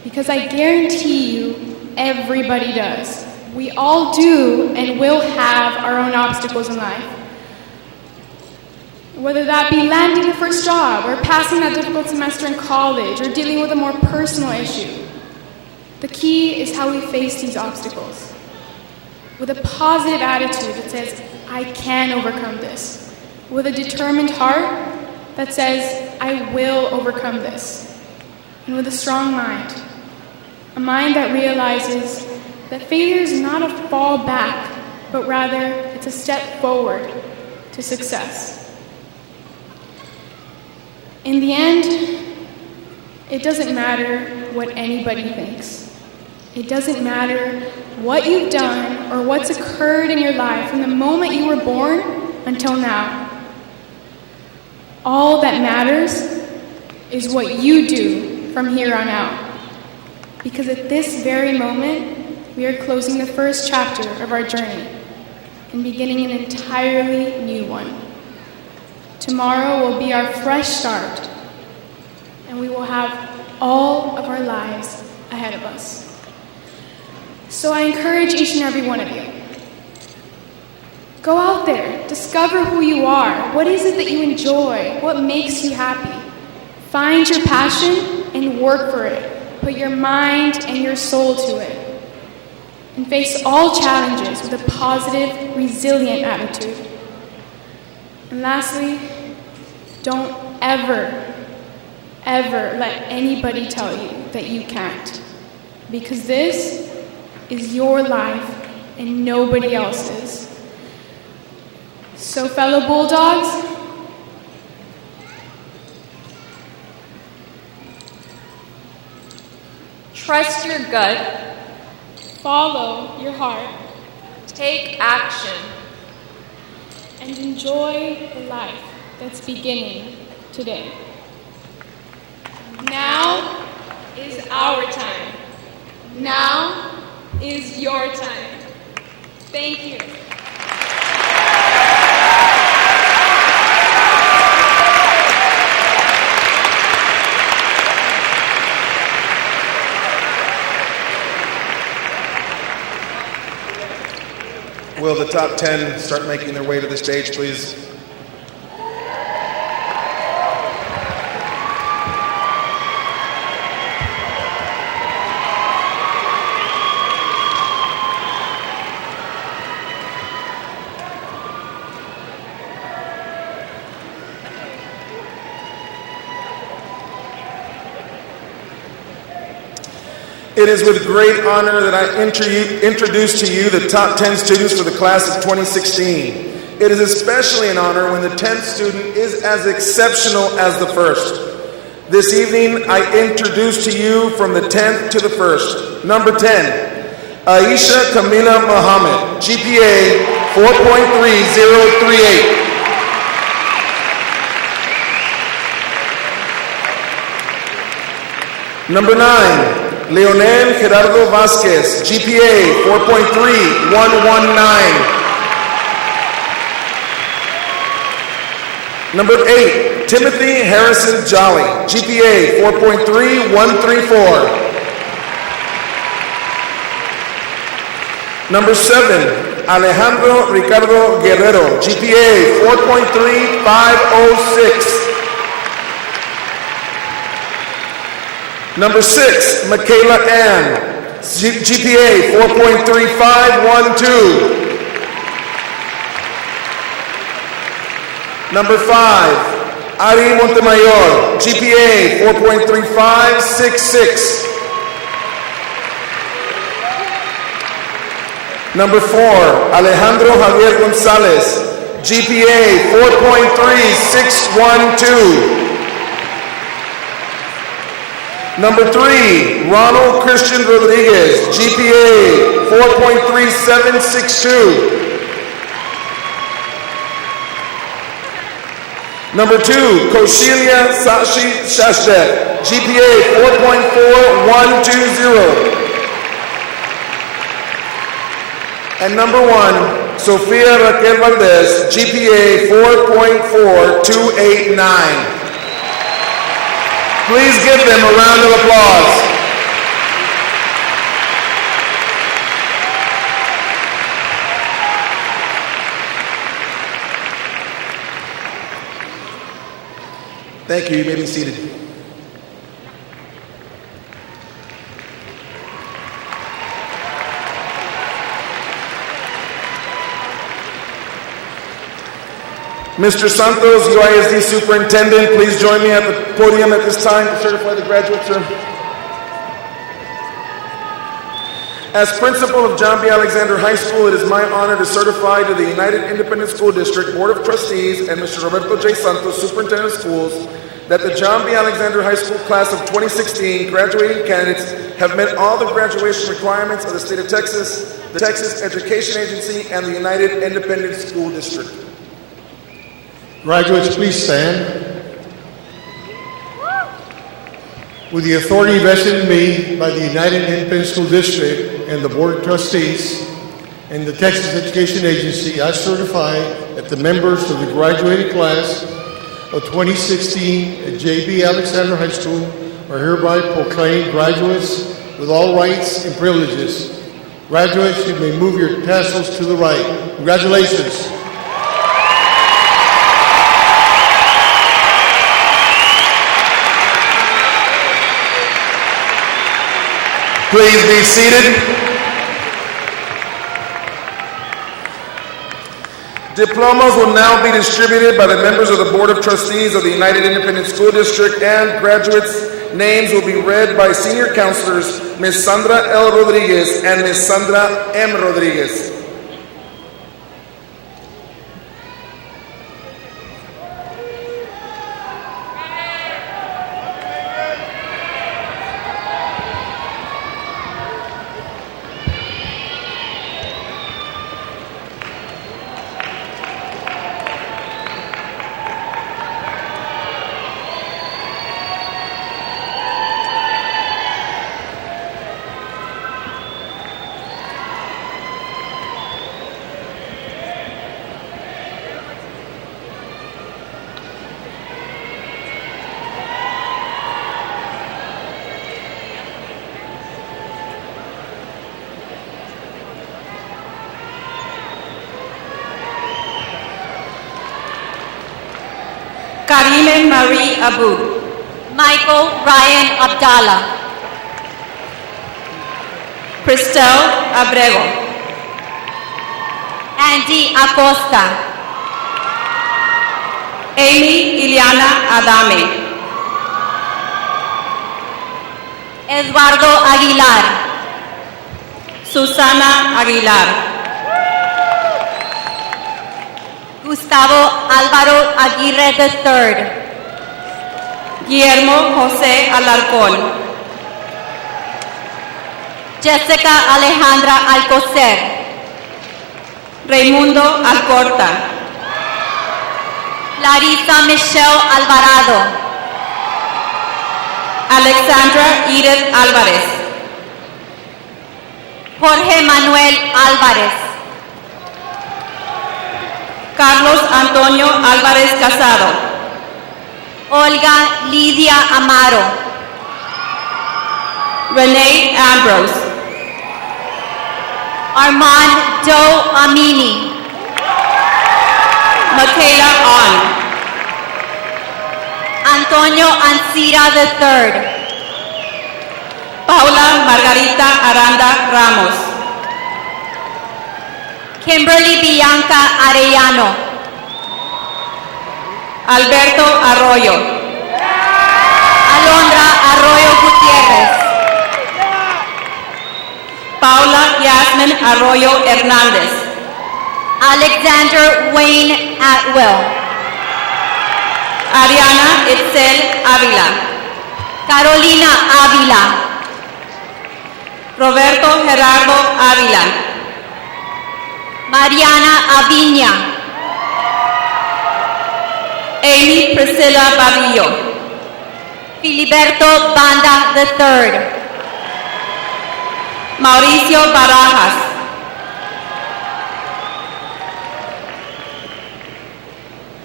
because I guarantee you, everybody does. We all do and will have our own obstacles in life. Whether that be landing your first job, or passing that difficult semester in college, or dealing with a more personal issue. The key is how we face these obstacles. With a positive attitude that says, I can overcome this. With a determined heart that says, I will overcome this. And with a strong mind. A mind that realizes that failure is not a fall back, but rather it's a step forward to success. In the end, it doesn't matter what anybody thinks. It doesn't matter what you've done or what's occurred in your life from the moment you were born until now. All that matters is what you do from here on out. Because at this very moment, we are closing the first chapter of our journey and beginning an entirely new one. Tomorrow will be our fresh start, and we will have all of our lives ahead of us. So I encourage each and every one of you. Go out there, discover who you are. What is it that you enjoy? What makes you happy? Find your passion and work for it. Put your mind and your soul to it. And face all challenges with a positive, resilient attitude. And lastly, don't ever, ever let anybody tell you that you can't. Because this is your life and nobody else's. So, fellow Bulldogs, trust your gut, follow your heart, take action, and enjoy the life that's beginning today. Now is our time. Now is your time. Thank you. Will the top 10 start making their way to the stage, please? It is with great honor that I introduce to you the top 10 students for the class of 2016. It is especially an honor when the 10th student is as exceptional as the first. This evening, I introduce to you from the 10th to the 1st. Number 10, Aisha Kamila Mohammed, GPA 4.3038. Number 9, Leonel Gerardo Vasquez, GPA 4.3119. Number 8, Timothy Harrison Jolly, GPA 4.3134. Number 7, Alejandro Ricardo Guerrero, GPA 4.3506. Number 6, Michaela Ann, GPA 4.3512. Number 5, Ari Montemayor, GPA 4.3566. Number 4, Alejandro Javier Gonzalez, GPA 4.3612. Number 3, Ronald Christian Rodriguez, GPA 4.3762. Number 2, Koshilia Sashi Shashdet, GPA 4.4120. And number 1, Sofia Raquel Valdez, GPA 4.4289. Please give them a round of applause. Thank you. You may be seated. Mr. Santos, UISD Superintendent, please join me at the podium at this time to certify the graduates. As principal of John B. Alexander High School, it is my honor to certify to the United Independent School District Board of Trustees and Mr. Roberto J. Santos, Superintendent of Schools, that the John B. Alexander High School class of 2016 graduating candidates have met all the graduation requirements of the state of Texas, the Texas Education Agency, and the United Independent School District. Graduates, please stand. With the authority vested in me by the United Independent School District and the Board of Trustees and the Texas Education Agency, I certify that the members of the graduating class of 2016 at JB Alexander High School are hereby proclaimed graduates with all rights and privileges. Graduates, you may move your tassels to the right. Congratulations. Please be seated. Diplomas will now be distributed by the members of the Board of Trustees of the United Independent School District, and graduates' names will be read by senior counselors, Ms. Sandra L. Rodriguez and Ms. Sandra M. Rodriguez. Karime Marie Abud. Michael Ryan Abdallah. Christelle Abrego. Andy Acosta. Amy Iliana Adame. Eduardo Aguilar. Susana Aguilar. Gustavo Álvaro Aguirre III. Guillermo José Alarcón. Jessica Alejandra Alcocer. Raimundo Alcorta. Larissa Michelle Alvarado. Alexandra Edith Álvarez. Jorge Manuel Álvarez. Carlos Antonio Álvarez Casado. Olga Lidia Amaro. Renee Ambrose. Armand Doe Amini. Michaela On. Antonio Ancira III. Paula Margarita Aranda Ramos. Kimberly Bianca Arellano. Alberto Arroyo. Alondra Arroyo Gutiérrez. Paula Yasmin Arroyo Hernández. Alexander Wayne Atwell. Ariana Itzel Ávila. Carolina Ávila. Roberto Gerardo Ávila. Mariana Aviña. Amy Priscilla Badillo. Filiberto Banda III. Mauricio Barajas.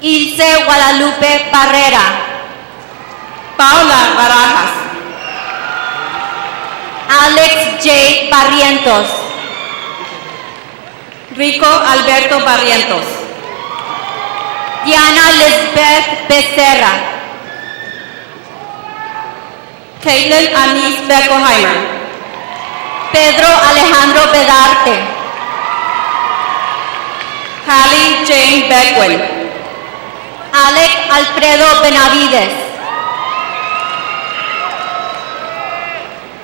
Ilse Guadalupe Barrera. Paula Barajas. Alex J. Barrientos. Rico Alberto Barrientos. Diana Lisbeth Becerra. Caitlin Anise Beckelheimer. Pedro Alejandro Bedarte. Hallie Jane Beckwin. Alec Alfredo Benavides.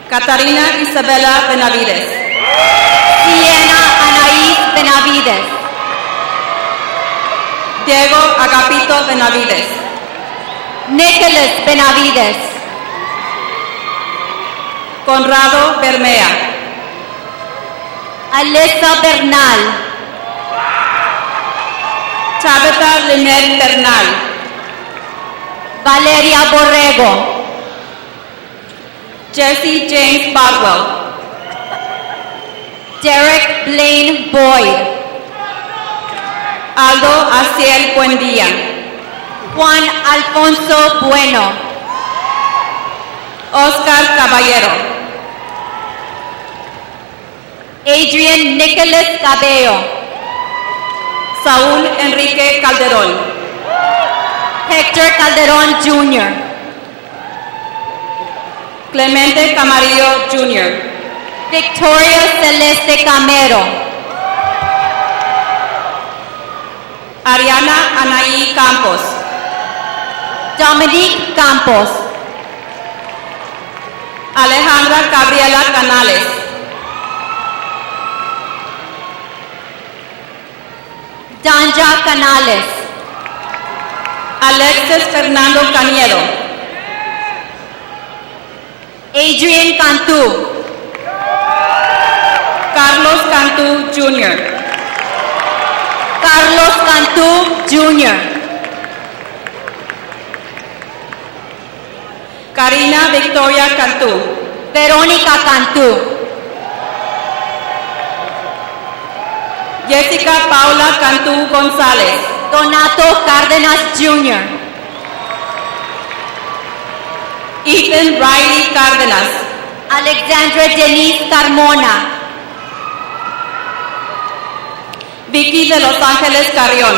Catarina Isabela Benavides. Siena Anaís Benavides. Diego Agapito Benavides. Nicholas Benavides. Conrado Bermea. Alyssa Bernal. Tabitha Lynette Bernal. Valeria Borrego. Jesse James Bodwell. Derek Blaine Boyd. Aldo Aciel Buendía. Juan Alfonso Bueno. Oscar Caballero. Adrian Nicholas Cabello. Saúl Enrique Calderón. Hector Calderón Jr. Clemente Camarillo Jr. Victoria Celeste Camero. Ariana Anaí Campos. Dominique Campos. Alejandra Gabriela Canales. Danja Canales. Alexis Fernando Cañedo. Adrian Cantu. Carlos Cantú Jr. Carlos Cantu Jr. Karina Victoria Cantú. Verónica Cantu. Jessica Paula Cantú González. Donato Cárdenas Jr. Ethan Riley Cárdenas. Alexandra Denise Carmona. Vicky de Los Ángeles Carrión.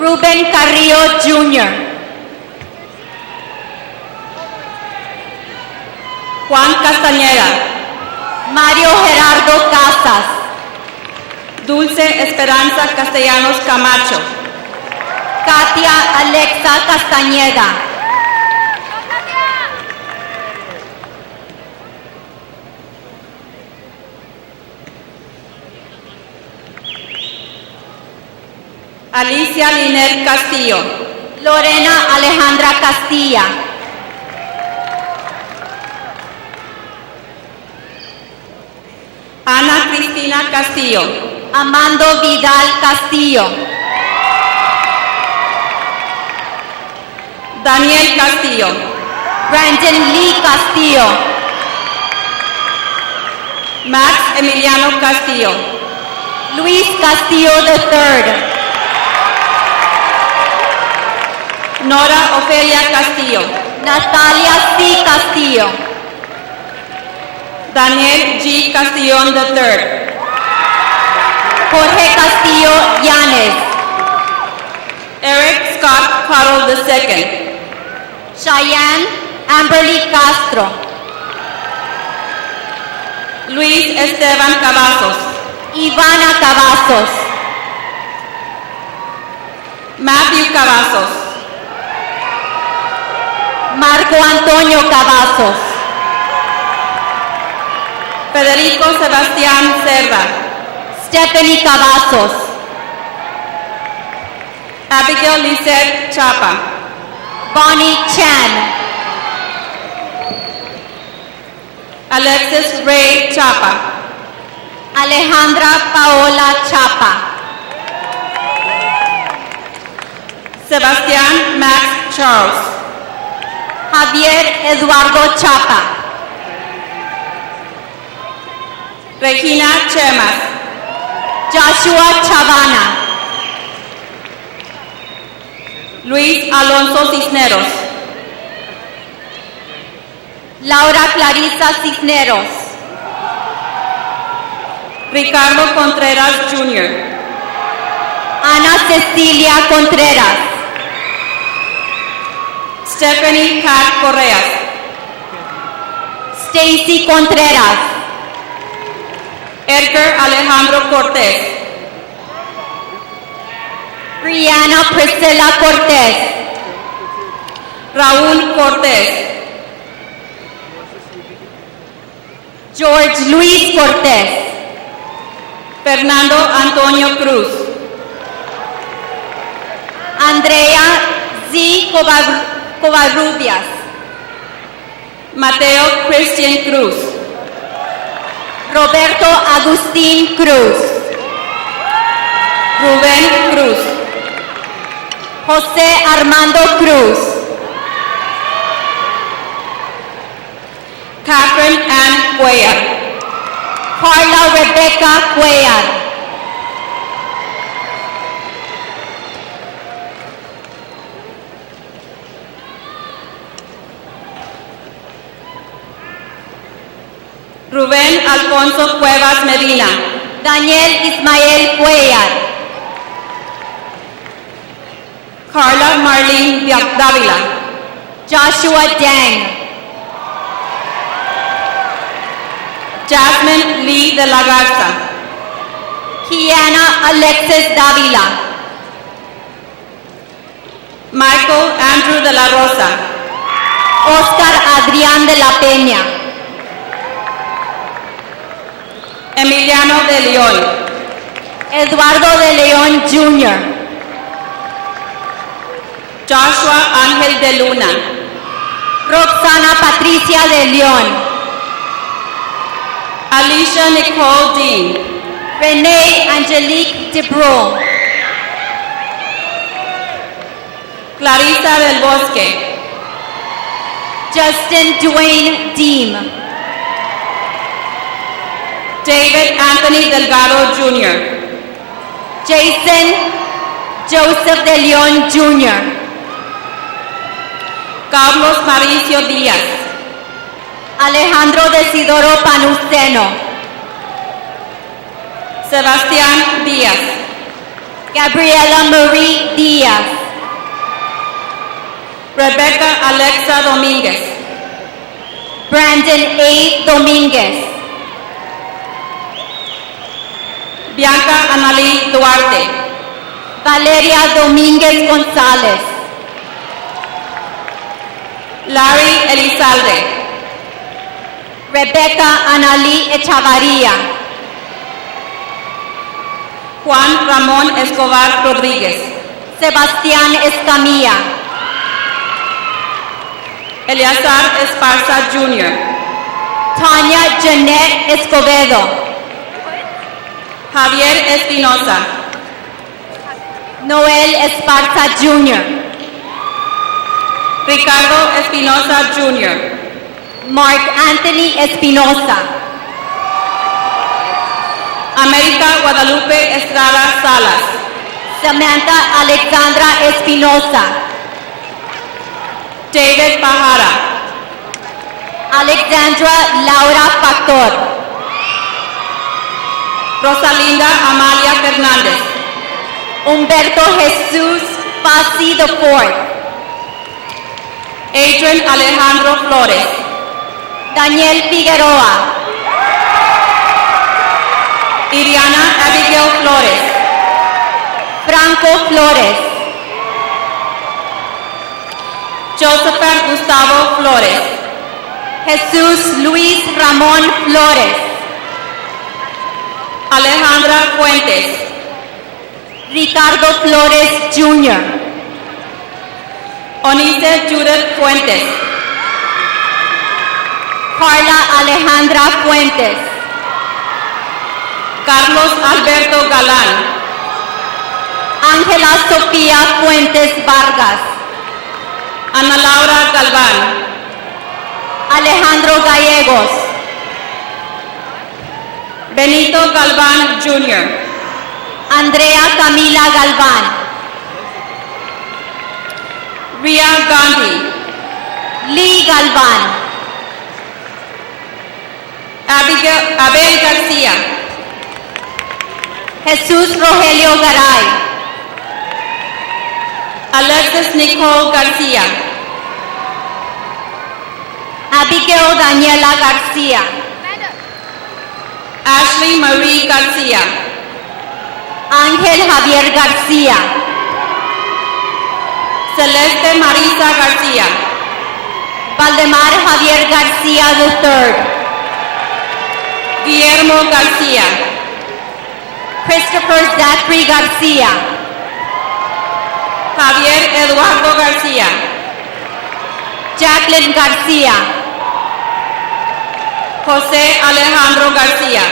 Ruben Carrillo Jr. Juan Castañeda. Mario Gerardo Casas. Dulce Esperanza Castellanos Camacho. Katia Alexa Castañeda. Alicia Linet Castillo. Lorena Alejandra Castilla. Ana Cristina Castillo. Amando Vidal Castillo. Daniel Castillo. Brandon Lee Castillo. Max Emiliano Castillo. Luis Castillo III. Nora Ofelia Castillo. Natalia C. Castillo. Daniel G. Castillón III. Jorge Castillo Yanes. Eric Scott Carroll II. Cheyenne Amberly Castro. Luis Esteban Cavazos. Ivana Cavazos. Matthew Cavazos. Marco Antonio Cavazos. Federico Sebastián Cerda. Stephanie Cavazos. Abigail Lisette Chapa. Bonnie Chan. Alexis Ray Chapa. Alejandra Paola Chapa. Sebastián Max Charles. Javier Eduardo Chapa. Regina Chemas. Joshua Chavana. Luis Alonso Cisneros. Laura Clarisa Cisneros. Ricardo Contreras Jr. Ana Cecilia Contreras. Stephanie Kat Correas. Stacy Contreras. Edgar Alejandro Cortés. Brianna Priscilla Cortés. Raúl Cortés. George Luis Cortés. Fernando Antonio Cruz. Andrea Z. Covarrubias. Mateo Christian Cruz. Roberto Agustín Cruz. Rubén Cruz. José Armando Cruz. Catherine Ann Cuellar. Carla Rebecca Cuellar. Rubén Alfonso Cuevas Medina. Daniel Ismael Cuellar. Carla Marlene Dávila. Joshua Dang. Jasmine Lee de la Garza. Kiana Alexis Dávila. Michael Andrew de la Rosa. Oscar Adrián de la Peña. Emiliano de León. Eduardo de León Jr. Joshua Ángel de Luna. Roxana Patricia de León. Alicia Nicole Dean. Renee Angelique Debrou. Clarisa del Bosque. Justin Dwayne Deem. David Anthony Delgado Jr. Jason Joseph de León Jr. Carlos Mauricio Díaz. Alejandro Desidoro Panuceno. Sebastián Díaz. Gabriela Marie Díaz. Rebecca Alexa Domínguez. Brandon A. Dominguez. Bianca Analí Duarte. Valeria Domínguez González. Larry Elizalde. Rebecca Analí Echavarría. Juan Ramón Escobar Rodríguez. Sebastián Escamilla. Eleazar Esparza Jr. Tanya Jeanette Escobedo. Javier Espinosa. Noel Esparza Jr. Ricardo Espinosa Jr. Mark Anthony Espinosa. América Guadalupe Estrada Salas. Samantha Alexandra Espinosa. David Pajara. Alexandra Laura Factor. Rosalinda Amalia Fernández. Humberto Jesús Pasi IV. Adrian Alejandro Flores. Daniel Figueroa. Iriana Abigail Flores. Franco Flores. Josephat Gustavo Flores. Jesús Luis Ramón Flores. Alejandra Fuentes. Ricardo Flores Jr. Onice Judith Fuentes. Carla Alejandra Fuentes. Carlos Alberto Galán. Ángela Sofía Fuentes Vargas. Ana Laura Galván. Alejandro Gallegos. Benito Galván Jr. Andrea Camila Galván. Ria Gandhi. Lee Galván. Abel García. Jesús Rogelio Garay. Alexis Nicole García. Abigail Daniela García. Ashley Marie García. Ángel Javier García. Celeste Marisa García. Valdemar Javier García III. Guillermo García. Christopher Zachary García. Javier Eduardo García. Jacqueline García. José Alejandro García.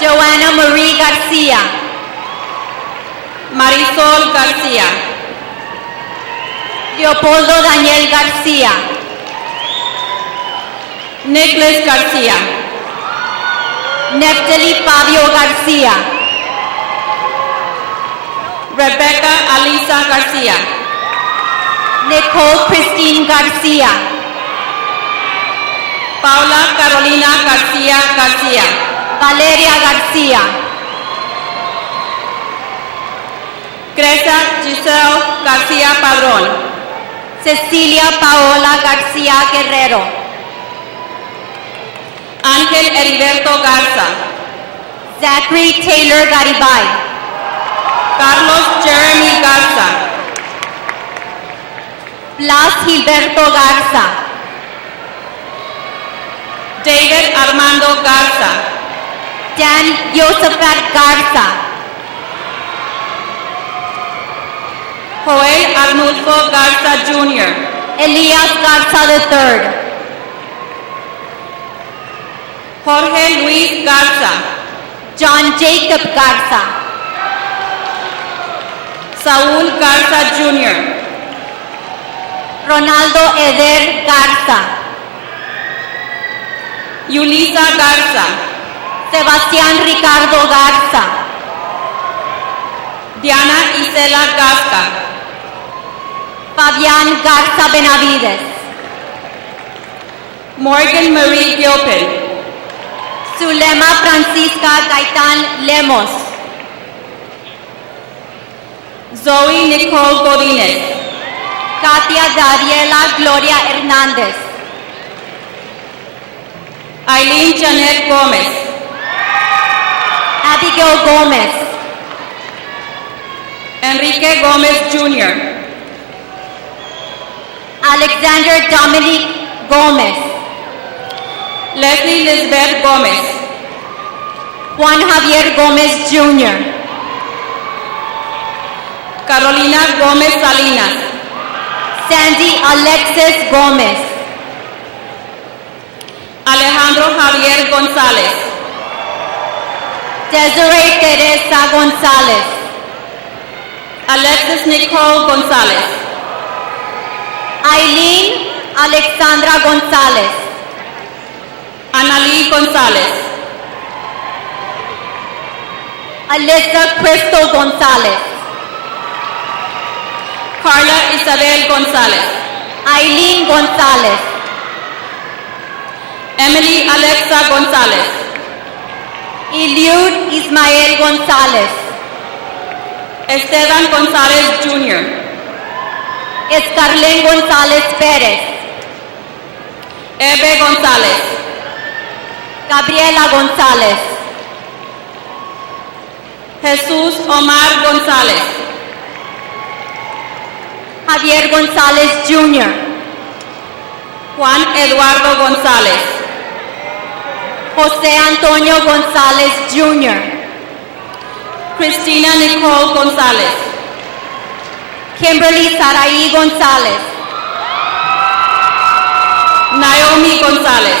Joanna Marie García. Marisol García. Leopoldo Daniel García. Nicholas García. Neftali Fabio García. Rebecca Alisa García. Nicole Christine García. Paula Carolina García García. Valeria García. Greta Giselle García Padrón. Cecilia Paola García Guerrero. Ángel Heriberto Garza. Zachary Taylor Garibay. Carlos Jeremy Garza. Blas Gilberto Garza. David Armando Garza. Dan Josephat Garza. Joel Arnulfo Garza Jr. Elias Garza III. Jorge Luis Garza. John Jacob Garza. Saúl Garza Jr. Ronaldo Eder Garza. Yulisa Garza. Sebastián Ricardo Garza. Diana Isela Gasca. Fabián Garza Benavides. Morgan Marie Gilpin. Zulema Francisca Gaitán Lemos. Zoe Nicole Godínez. Katia Dariela Gloria Hernández. Aileen Janet Gomez, Abigail Gomez, Enrique Gomez Jr., Alexander Dominic Gomez, Leslie Lisbeth Gomez, Juan Javier Gomez Jr., Carolina Gomez Salinas, Sandy Alexis Gomez, Alejandro Javier González, Desiree Teresa Gonzalez, Alexis Nicole González, Eileen Alexandra Gonzalez, Analí González, Alyssa Crystal Gonzalez, Carla Isabel González, Eileen Gonzalez, Emily Alexa González, Eliud Ismael Gonzalez, Esteban González Jr., Escarlén González Pérez, Eve González, Gabriela González, Jesús Omar González, Javier González Jr., Juan Eduardo González, José Antonio González Jr., Cristina Nicole González, Kimberly Saraí González, Naomi González,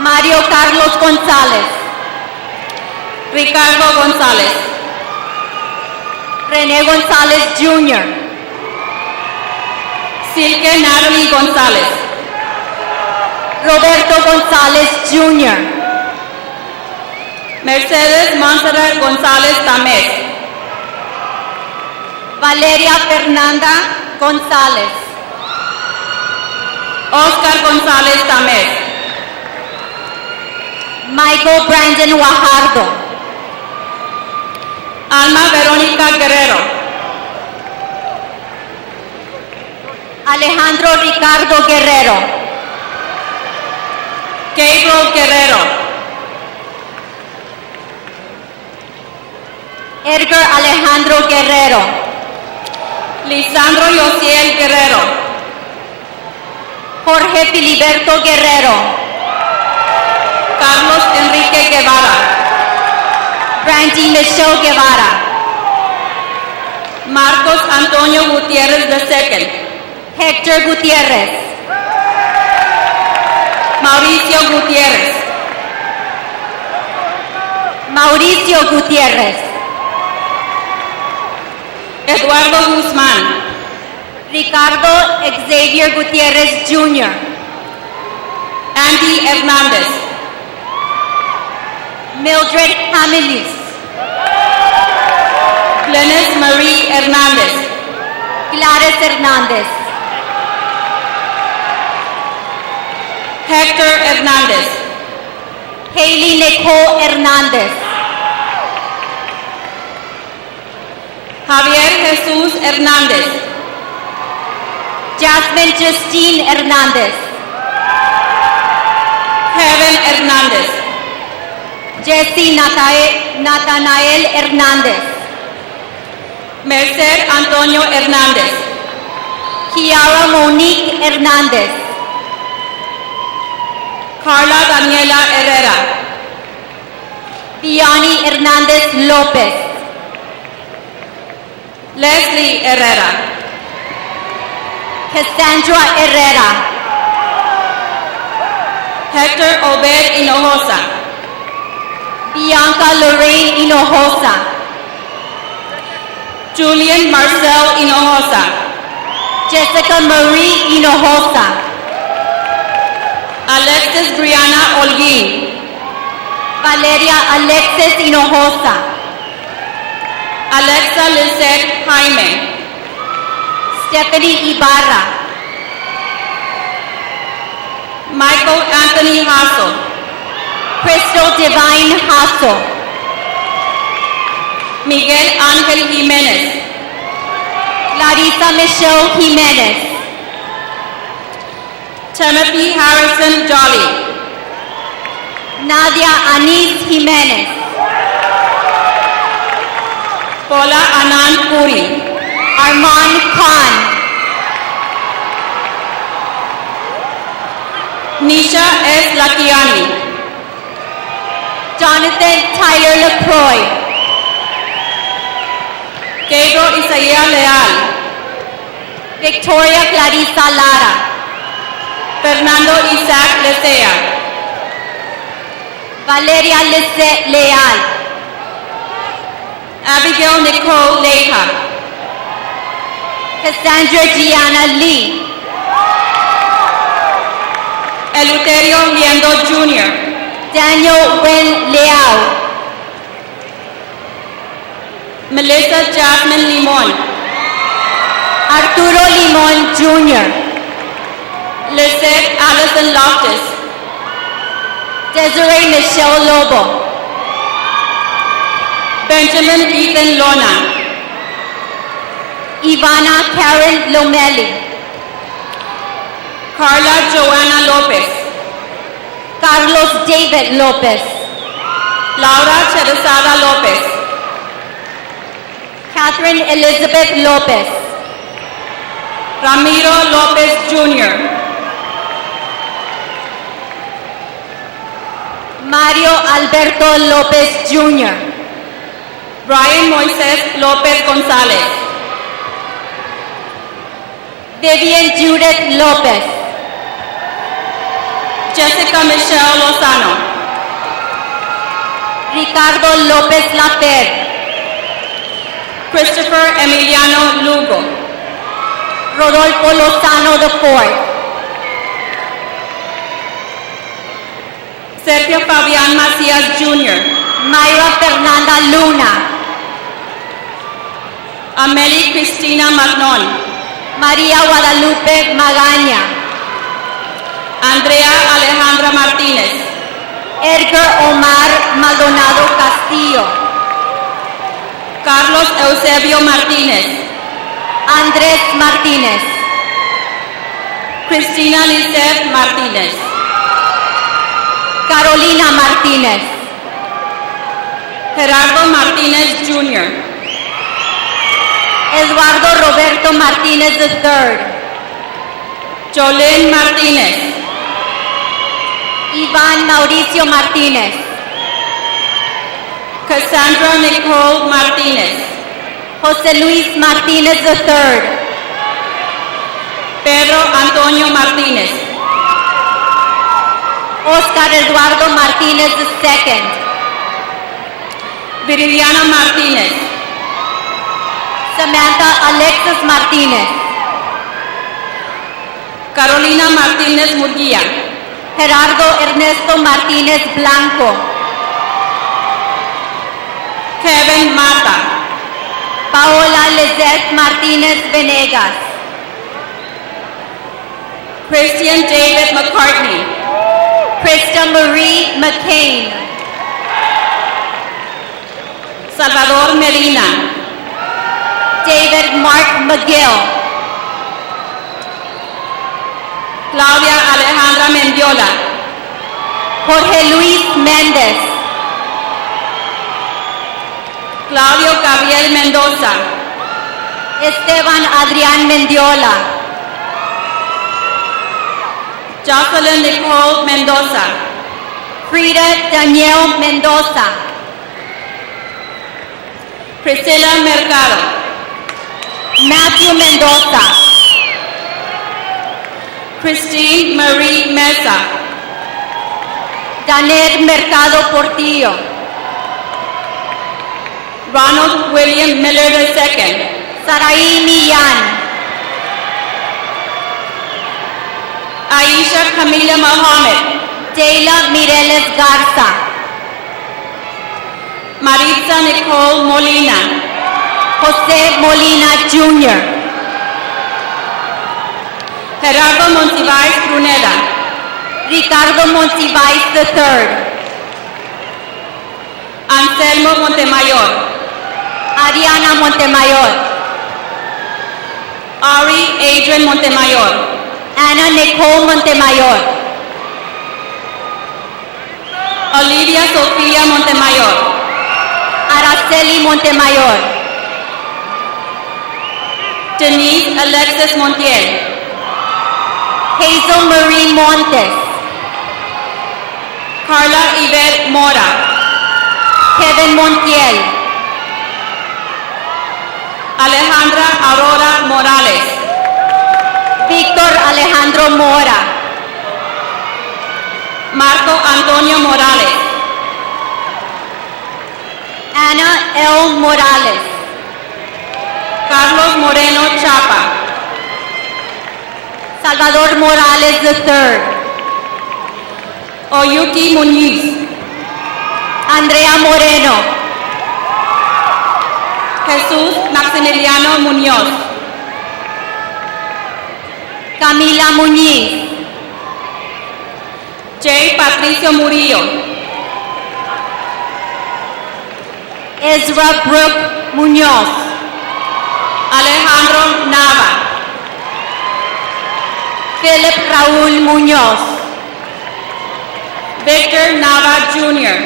Mario Carlos González, Ricardo González, René González Jr., Silke Natalie González, Roberto González Jr., Mercedes Montserrat González Tamés, Valeria Fernanda González, Oscar González Tamés, Michael Brandon Guajardo, Alma Verónica Guerrero, Alejandro Ricardo Guerrero, Gabriel Guerrero, Edgar Alejandro Guerrero, Lisandro Yosiel Guerrero, Jorge Filiberto Guerrero, Carlos Enrique Guevara, Brandy Michelle Guevara, Marcos Antonio Gutiérrez II, Hector Gutiérrez, Mauricio Gutiérrez, Mauricio Gutiérrez, Eduardo Guzmán, Ricardo Xavier Gutiérrez Jr., Andy Hernández, Mildred Hamilis, Glenys Marie Hernández, Gladys Hernández, Hector Hernández, Haley Nicole Hernández, Javier Jesús Hernández, Jasmine Justine Hernández, Kevin Hernández, Jesse Nathanael Hernández, Merced Antonio Hernández, Kiara Monique Hernández, Carla Daniela Herrera, Vianney Hernández López, Leslie Herrera, Cassandra Herrera, Hector Obed Hinojosa, Bianca Lorraine Hinojosa, Julian Marcel Hinojosa, Jessica Marie Hinojosa, Alexis Brianna Holguín, Valeria Alexis Hinojosa, Alexa Lizette Jaime, Stephanie Ibarra, Michael Anthony Hassel, Crystal Divine Hassel, Miguel Ángel Jiménez, Clarissa Michelle Jimenez, Timothy Harrison Jolly. Nadia Anis Jimenez. Paula Anand Puri. Arman Khan. Nisha S. Lakiani. Jonathan Tyler LaCroix. Pedro Isaiah Leal. Victoria Clarissa Lara. Fernando Isaac Lecea. Valeria Lisette Leal. Abigail Nicole Leja. Cassandra Gianna Lee. Eleuterio Liendo Jr. Daniel Wen Leao. Melissa Jasmine Limon. Arturo Limon Jr. Lisette Allison Loftus. Desiree Michelle Lobo. Benjamin Ethan Lona. Ivana Karen Lomeli. Carla Joanna Lopez. Carlos David Lopez. Laura Cheresada Lopez. Catherine Elizabeth Lopez. Ramiro Lopez Jr. Mario Alberto Lopez Jr. Brian Moises Lopez Gonzalez. Vivian Judith Lopez. Jessica Michelle Lozano. Ricardo Lopez Lafer. Christopher Emiliano Lugo. Rodolfo Lozano IV. Sergio Fabián Macías Jr. Mayra Fernanda Luna. Amelie Cristina Magnon. María Guadalupe Magaña. Andrea Alejandra Martínez. Edgar Omar Maldonado Castillo. Carlos Eusebio Martínez. Andrés Martínez. Cristina Lisette Martínez. Carolina Martínez. Gerardo Martínez Jr. Eduardo Roberto Martínez III. Jolene Martínez. Iván Mauricio Martínez. Cassandra Nicole Martínez. José Luis Martínez III. Pedro Antonio Martínez. Oscar Eduardo Martínez II. Viridiana Martínez. Samantha Alexis Martínez. Carolina Martínez Murguía. Gerardo Ernesto Martínez Blanco. Kevin Mata. Paola Lizette Martínez Venegas. Christian David McCartney. Krista Marie McCain. Salvador Medina. David Mark McGill. Claudia Alejandra Mendiola. Jorge Luis Méndez. Claudio Gabriel Mendoza. Esteban Adrián Mendiola. Jocelyn Nicole Mendoza. Frida Danielle Mendoza. Priscilla Mercado. Matthew Mendoza. Christine Marie Mesa. Danet Mercado Portillo. Ronald William Miller II. Saraí Millán. Aisha Camila Mohammed. Dayla Mireles Garza. Maritza Nicole Molina. José Molina Jr. Gerardo Monsiváis Pruneda. Ricardo Monsiváis III. Anselmo Montemayor. Ariana Montemayor. Ari Adrian Montemayor. Ana Nicole Montemayor. Olivia Sofía Montemayor. Araceli Montemayor. Denise Alexis Montiel. Hazel Marie Montes. Carla Yvette Mora. Kevin Montiel. Alejandra Aurora Morales. Víctor Alejandro Mora. Marco Antonio Morales. Ana L. Morales. Carlos Moreno Chapa. Salvador Morales III. Oyuki Muñiz. Andrea Moreno. Jesús Maximiliano Muñoz. Camila Muñiz. J. Patricio Murillo. Ezra Brooke Muñoz. Alejandro Nava. Philip Raúl Muñoz. Victor Nava Jr.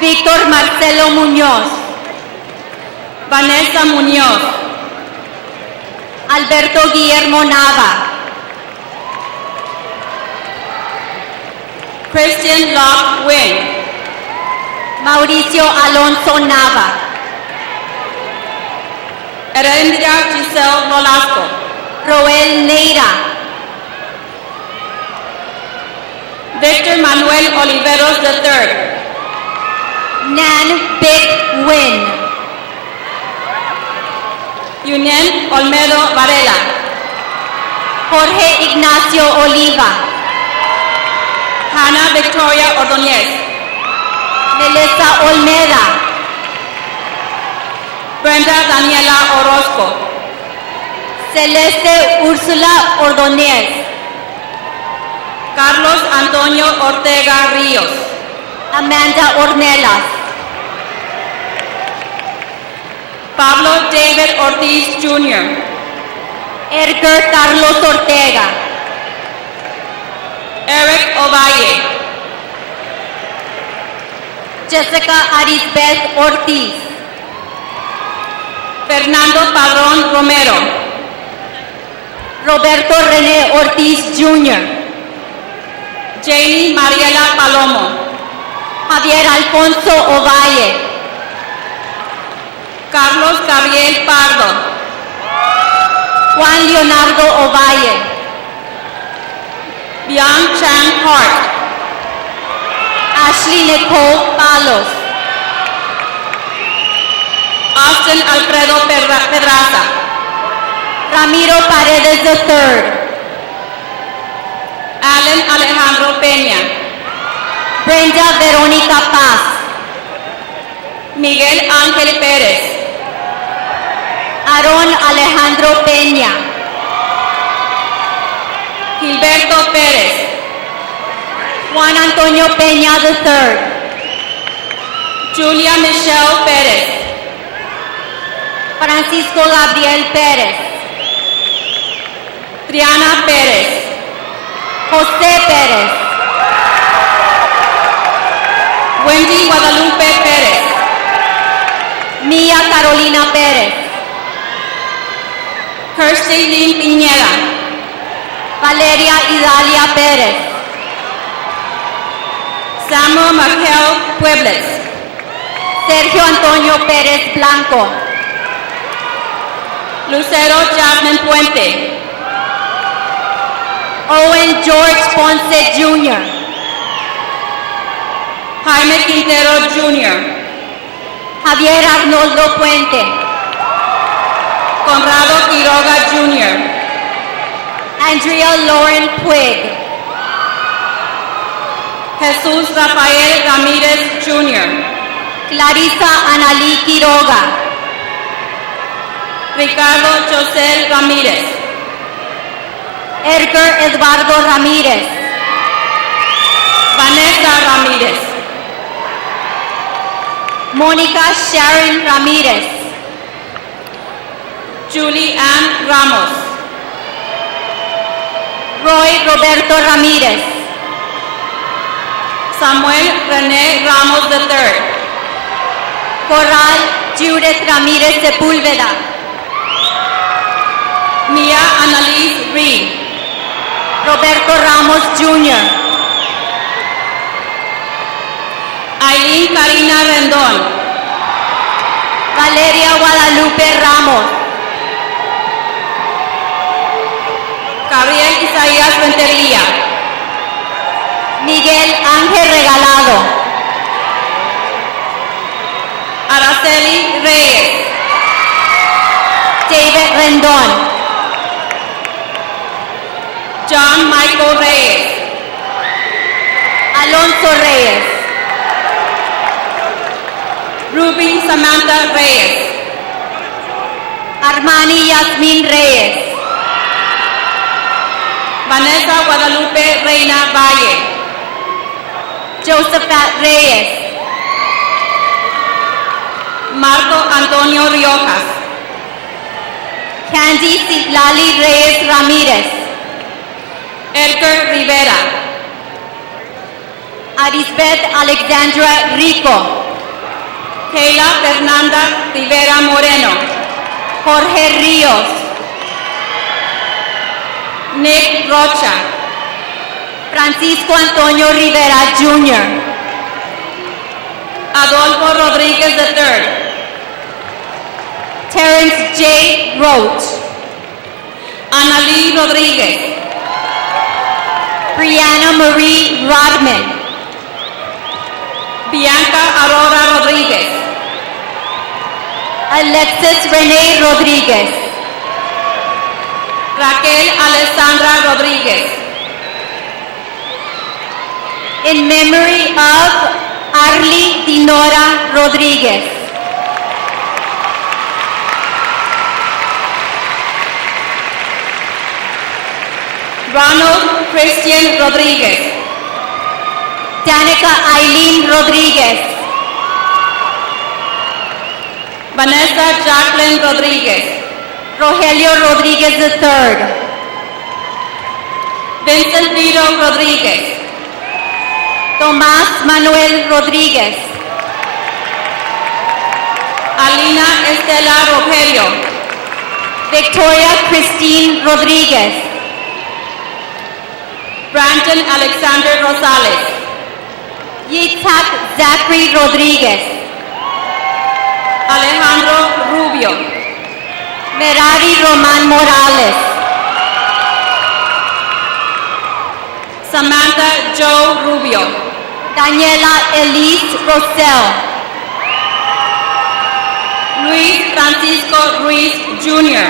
Víctor Marcelo Muñoz. Vanessa Muñoz. Alberto Guillermo Nava. Christian Locke Wing. Mauricio Alonso Nava. Erendira Giselle Nolasco. Roel Neira. Victor Manuel Oliveros III. Nan Big Win. Yunen Olmedo Varela. Jorge Ignacio Oliva. Hannah Victoria Ordóñez. Melissa Olmeda. Brenda Daniela Orozco. Celeste Úrsula Ordóñez. Carlos Antonio Ortega Ríos. Amanda Ornelas. Pablo David Ortiz Jr. Edgar Carlos Ortega. Eric Ovalle. Jessica Arisbeth Ortiz. Fernando Padrón Romero. Roberto René Ortiz Jr. Janie Mariela Palomo. Javier Alfonso Ovalle. Carlos Gabriel Pardo. Juan Leonardo Ovalle. Bian Chan Hart. Ashley Nicole Palos. Austin Alfredo Pedraza. Ramiro Paredes III. Allen Alejandro Peña. Brenda Verónica Paz. Miguel Ángel Pérez. Aarón Alejandro Peña. Gilberto Pérez. Juan Antonio Peña III. Julia Michelle Pérez. Francisco Gabriel Pérez. Triana Pérez. José Pérez. Wendy Guadalupe Pérez. Mía Carolina Pérez. Kirsty Lynn Piñera. Valeria Idalia Pérez. Samuel Markel Puebles. Sergio Antonio Pérez Blanco. Lucero Jasmine Puente. Owen George Ponce Jr. Jaime Quintero Jr. Javier Arnoldo Puente. Conrado Quiroga Jr. Andrea Lauren Puig. Jesús Rafael Ramírez Jr. Clarisa Analí Quiroga. Ricardo José Ramírez. Edgar Eduardo Ramírez. Vanessa Ramírez. Mónica Sharon Ramírez. Julie Ann Ramos. Roy Roberto Ramírez. Samuel René Ramos III. Corral Judith Ramírez Sepúlveda. Mia Annalise Reed. Roberto Ramos Jr. Aileen Karina Rendón. Valeria Guadalupe Ramos. Gabriel Isaías Rentería. Miguel Ángel Regalado. Araceli Reyes. David Rendón. John Michael Reyes. Alonso Reyes. Ruby Samantha Reyes. Armani Yasmín Reyes. Vanessa Guadalupe Reina Valle. Josephat Reyes. Marco Antonio Riojas. Candy Citlali Reyes Ramírez. Edgar Rivera. Arisbeth Alexandra Rico. Kayla Fernanda Rivera Moreno. Jorge Ríos. Nick Rocha. Francisco Antonio Rivera Jr. Adolfo Rodríguez III. Terrence J. Roach. Annalí Rodríguez. Brianna Marie Rodman. Bianca Aurora Rodríguez. Alexis Renee Rodríguez. Raquel Alessandra Rodríguez. In memory of Arly Dinora Rodríguez. Ronald Christian Rodríguez. Danica Eileen Rodríguez. Vanessa Jacqueline Rodríguez. Rogelio Rodríguez III. Vincent Vito Rodríguez. Tomás Manuel Rodríguez. Alina Estela Rogelio. Victoria Christine Rodríguez. Brandon Alexander Rosales. Yitzhak Zachary Rodríguez. Alejandro Rubio. Merari Román Morales. Samantha Joe Rubio. Daniela Elise Rosell. Luis Francisco Ruiz Jr.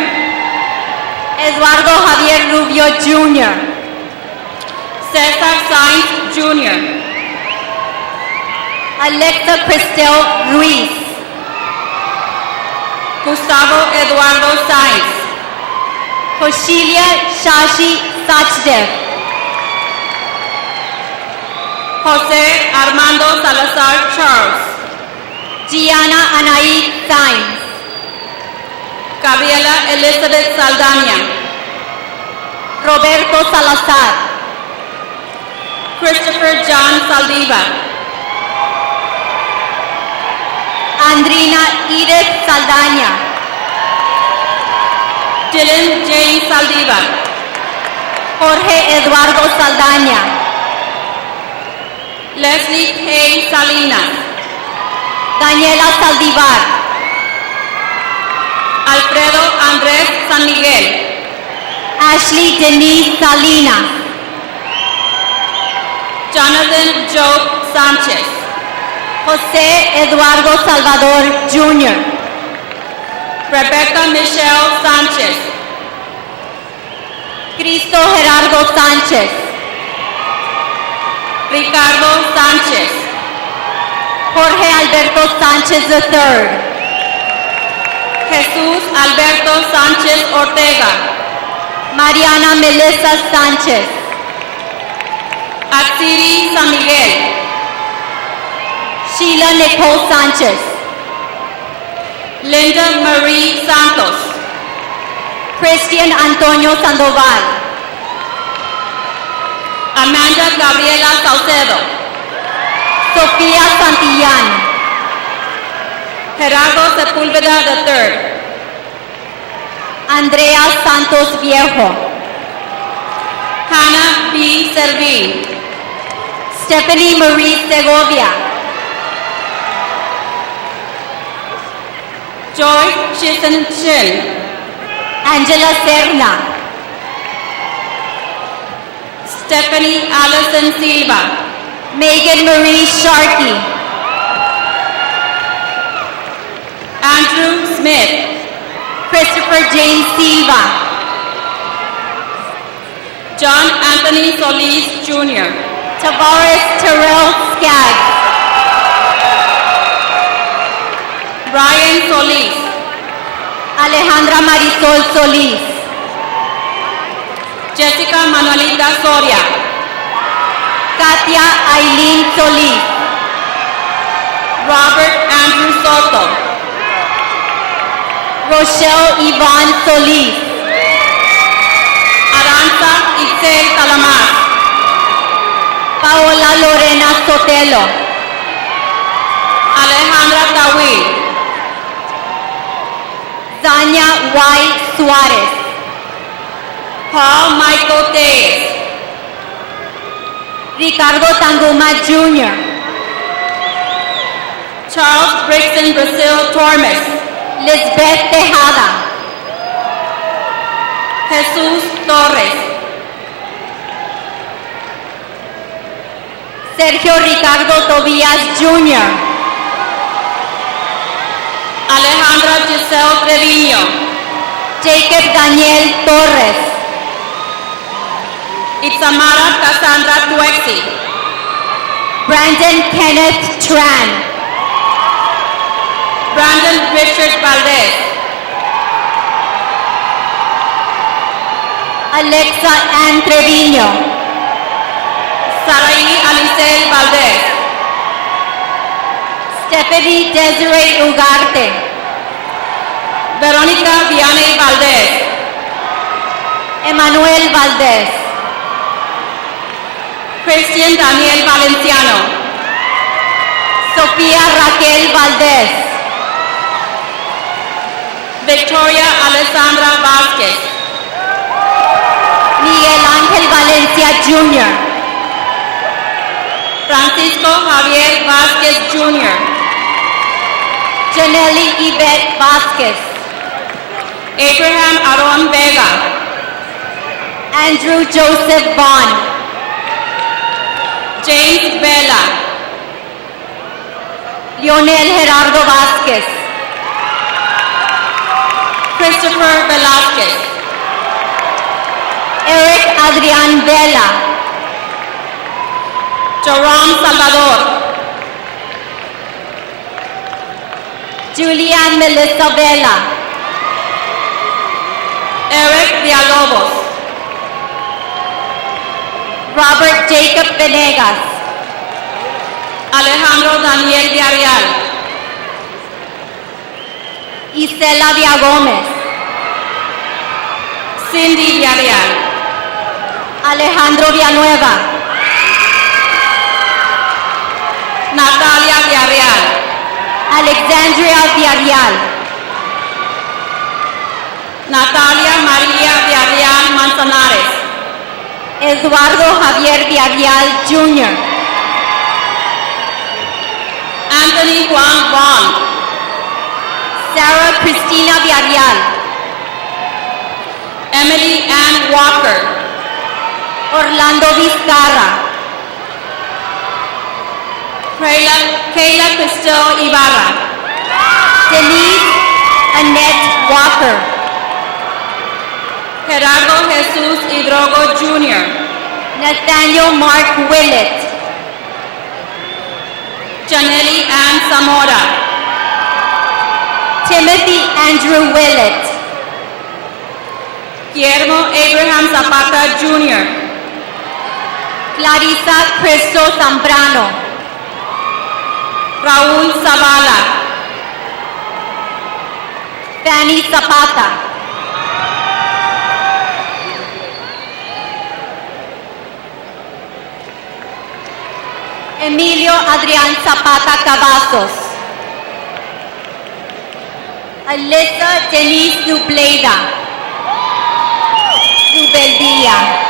Eduardo Javier Rubio Jr. Cesar Sainz Jr. Alexa Cristel Ruiz. Gustavo Eduardo Sainz. Koshilia Shashi Sachdev. José Armando Salazar Charles. Gianna Anaí Sainz. Gabriela Elizabeth Saldaña. Roberto Salazar. Christopher John Saldiva. Andrina Edith Saldaña. Dylan James Saldiva. Jorge Eduardo Saldaña. Leslie K. Salinas. Daniela Saldivar. Alfredo Andrés San Miguel. Ashley Denise Salinas. Jonathan Joe Sanchez. José Eduardo Salvador Jr. Rebecca Michelle Sanchez. Cristo Gerardo Sánchez. Ricardo Sánchez. Jorge Alberto Sánchez III. Jesús Alberto Sánchez Ortega. Mariana Melissa Sánchez. Atsiri San Miguel. Sheila Nicole Sánchez. Linda Marie Santos. Christian Antonio Sandoval. Amanda Gabriela Saucedo, Sofía Santillán, Gerardo Sepúlveda III, Andrea Santos Viejo, Hannah B. Servín, Stephanie Marie Segovia, Joy Chisen Shin, Angela Serna, Stephanie Allison Silva, Megan Marie Sharkey, Andrew Smith, Christopher James Silva, John Anthony Solis Jr., Tavares Terrell Skaggs, Brian Solis, Alejandra Marisol Solís, Jessica Manuelita Soria, Katia Aileen Solís, Robert Andrew Soto, Rochelle Yvonne Solís, Aranza Itzel Talamas, Paola Lorena Sotelo, Alejandra Tawil, Zania Y. Suarez, Paul Michael Days, Ricardo Tanguma Jr., Charles Brixton Brazil Tormes, Lisbeth Tejada, Jesus Torres, Sergio Ricardo Tobias Jr., Alejandra Giselle Treviño, Jacob Daniel Torres, Itzamara Cassandra Tuexi, Brandon Kenneth Tran, Brandon Richard Valdez, Alexa Ann Treviño, Saraí Alicel Valdez, Stephanie Desiree Ugarte, Verónica Vianney Valdez, Emanuel Valdez, Christian Daniel Valenciano, Sofía Raquel Valdez, Victoria Alessandra Vázquez, Miguel Ángel Valencia Jr., Francisco Javier Vázquez Jr., Janelli Yvette Vázquez, Abraham Aron Vega, Andrew Joseph Vaughn, James Vela, Lionel Gerardo Vázquez, Christopher Velázquez, Eric Adrián Vela, Joram Salvador, Julianne Melissa Vela, Eric Villalobos, Robert Jacob Venegas, Alejandro Daniel Villarreal, Isela Villagómez, Cindy Villarreal, Alejandro Villanueva, Natalia Villarreal, Alexandria Villarreal, Natalia María Villarreal Manzanares, Eduardo Javier Villarreal Jr., Anthony Juan Vaughn, Sarah Cristina Villarreal, Emily Ann Walker, Orlando Vizcarra, Kayla Cristel Ibarra, Denise Annette Walker, Gerardo Jesus Hidrogo Jr., Nathaniel Mark Willett, Janelli Ann Zamora, Timothy Andrew Willett, Guillermo Abraham Zapata Jr., Clarissa Cristo Zambrano, Raúl Zavala, Fanny Zapata, Emilio Adrian Zapata Cavazos. Alyssa Denise Nubleda. Nubeldilla.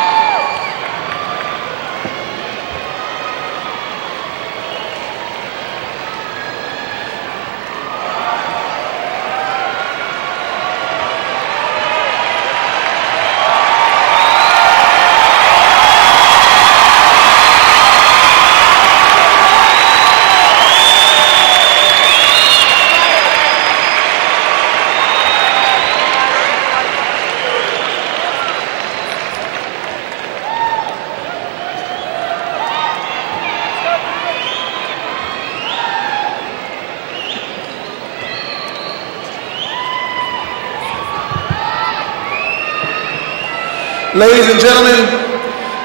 Ladies and gentlemen,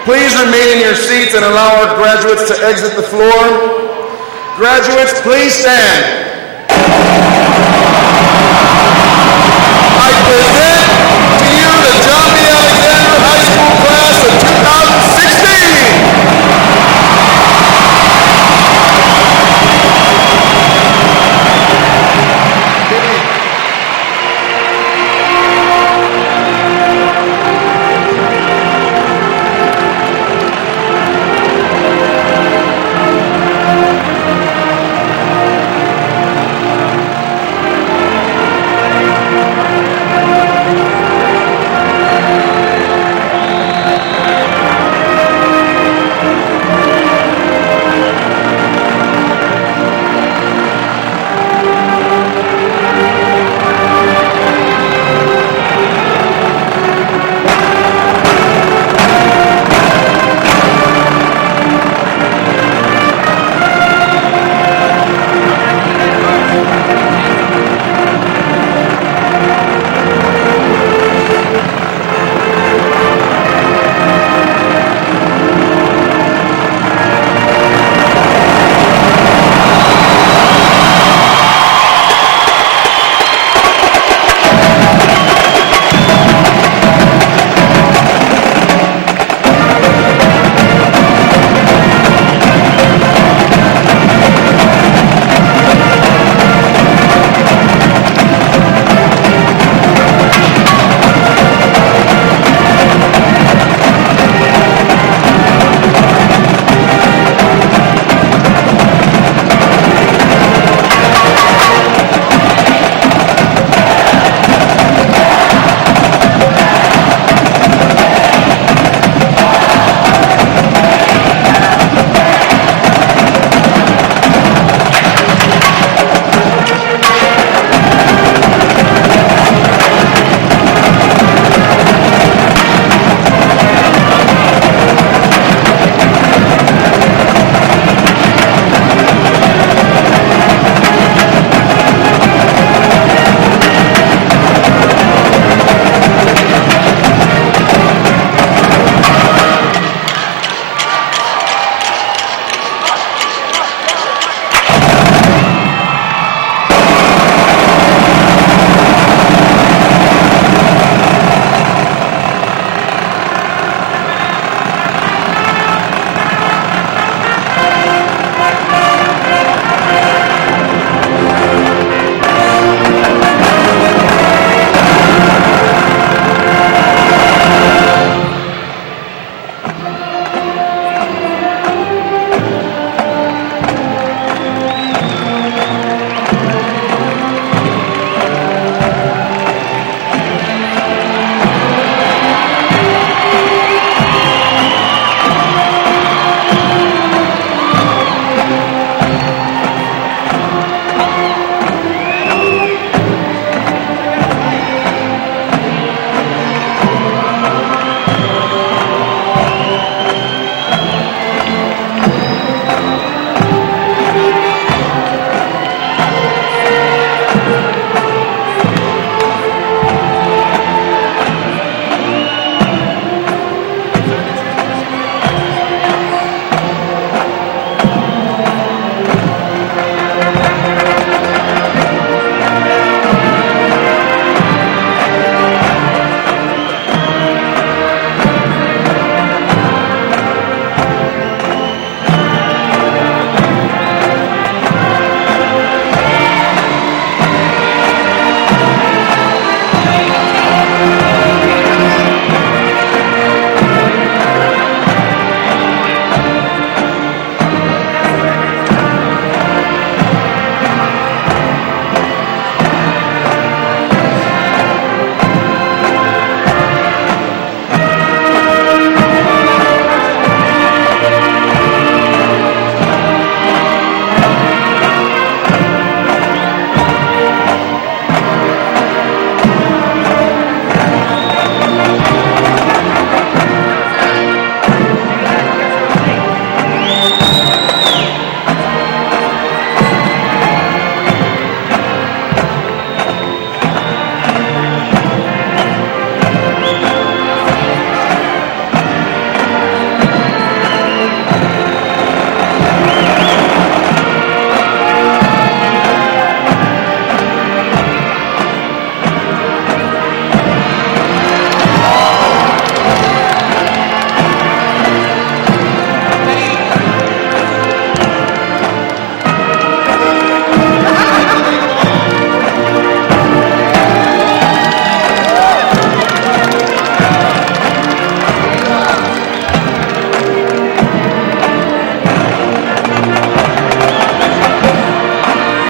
please remain in your seats and allow our graduates to exit the floor. Graduates, please stand. I present to you the John B. Alexander High School class of 2016.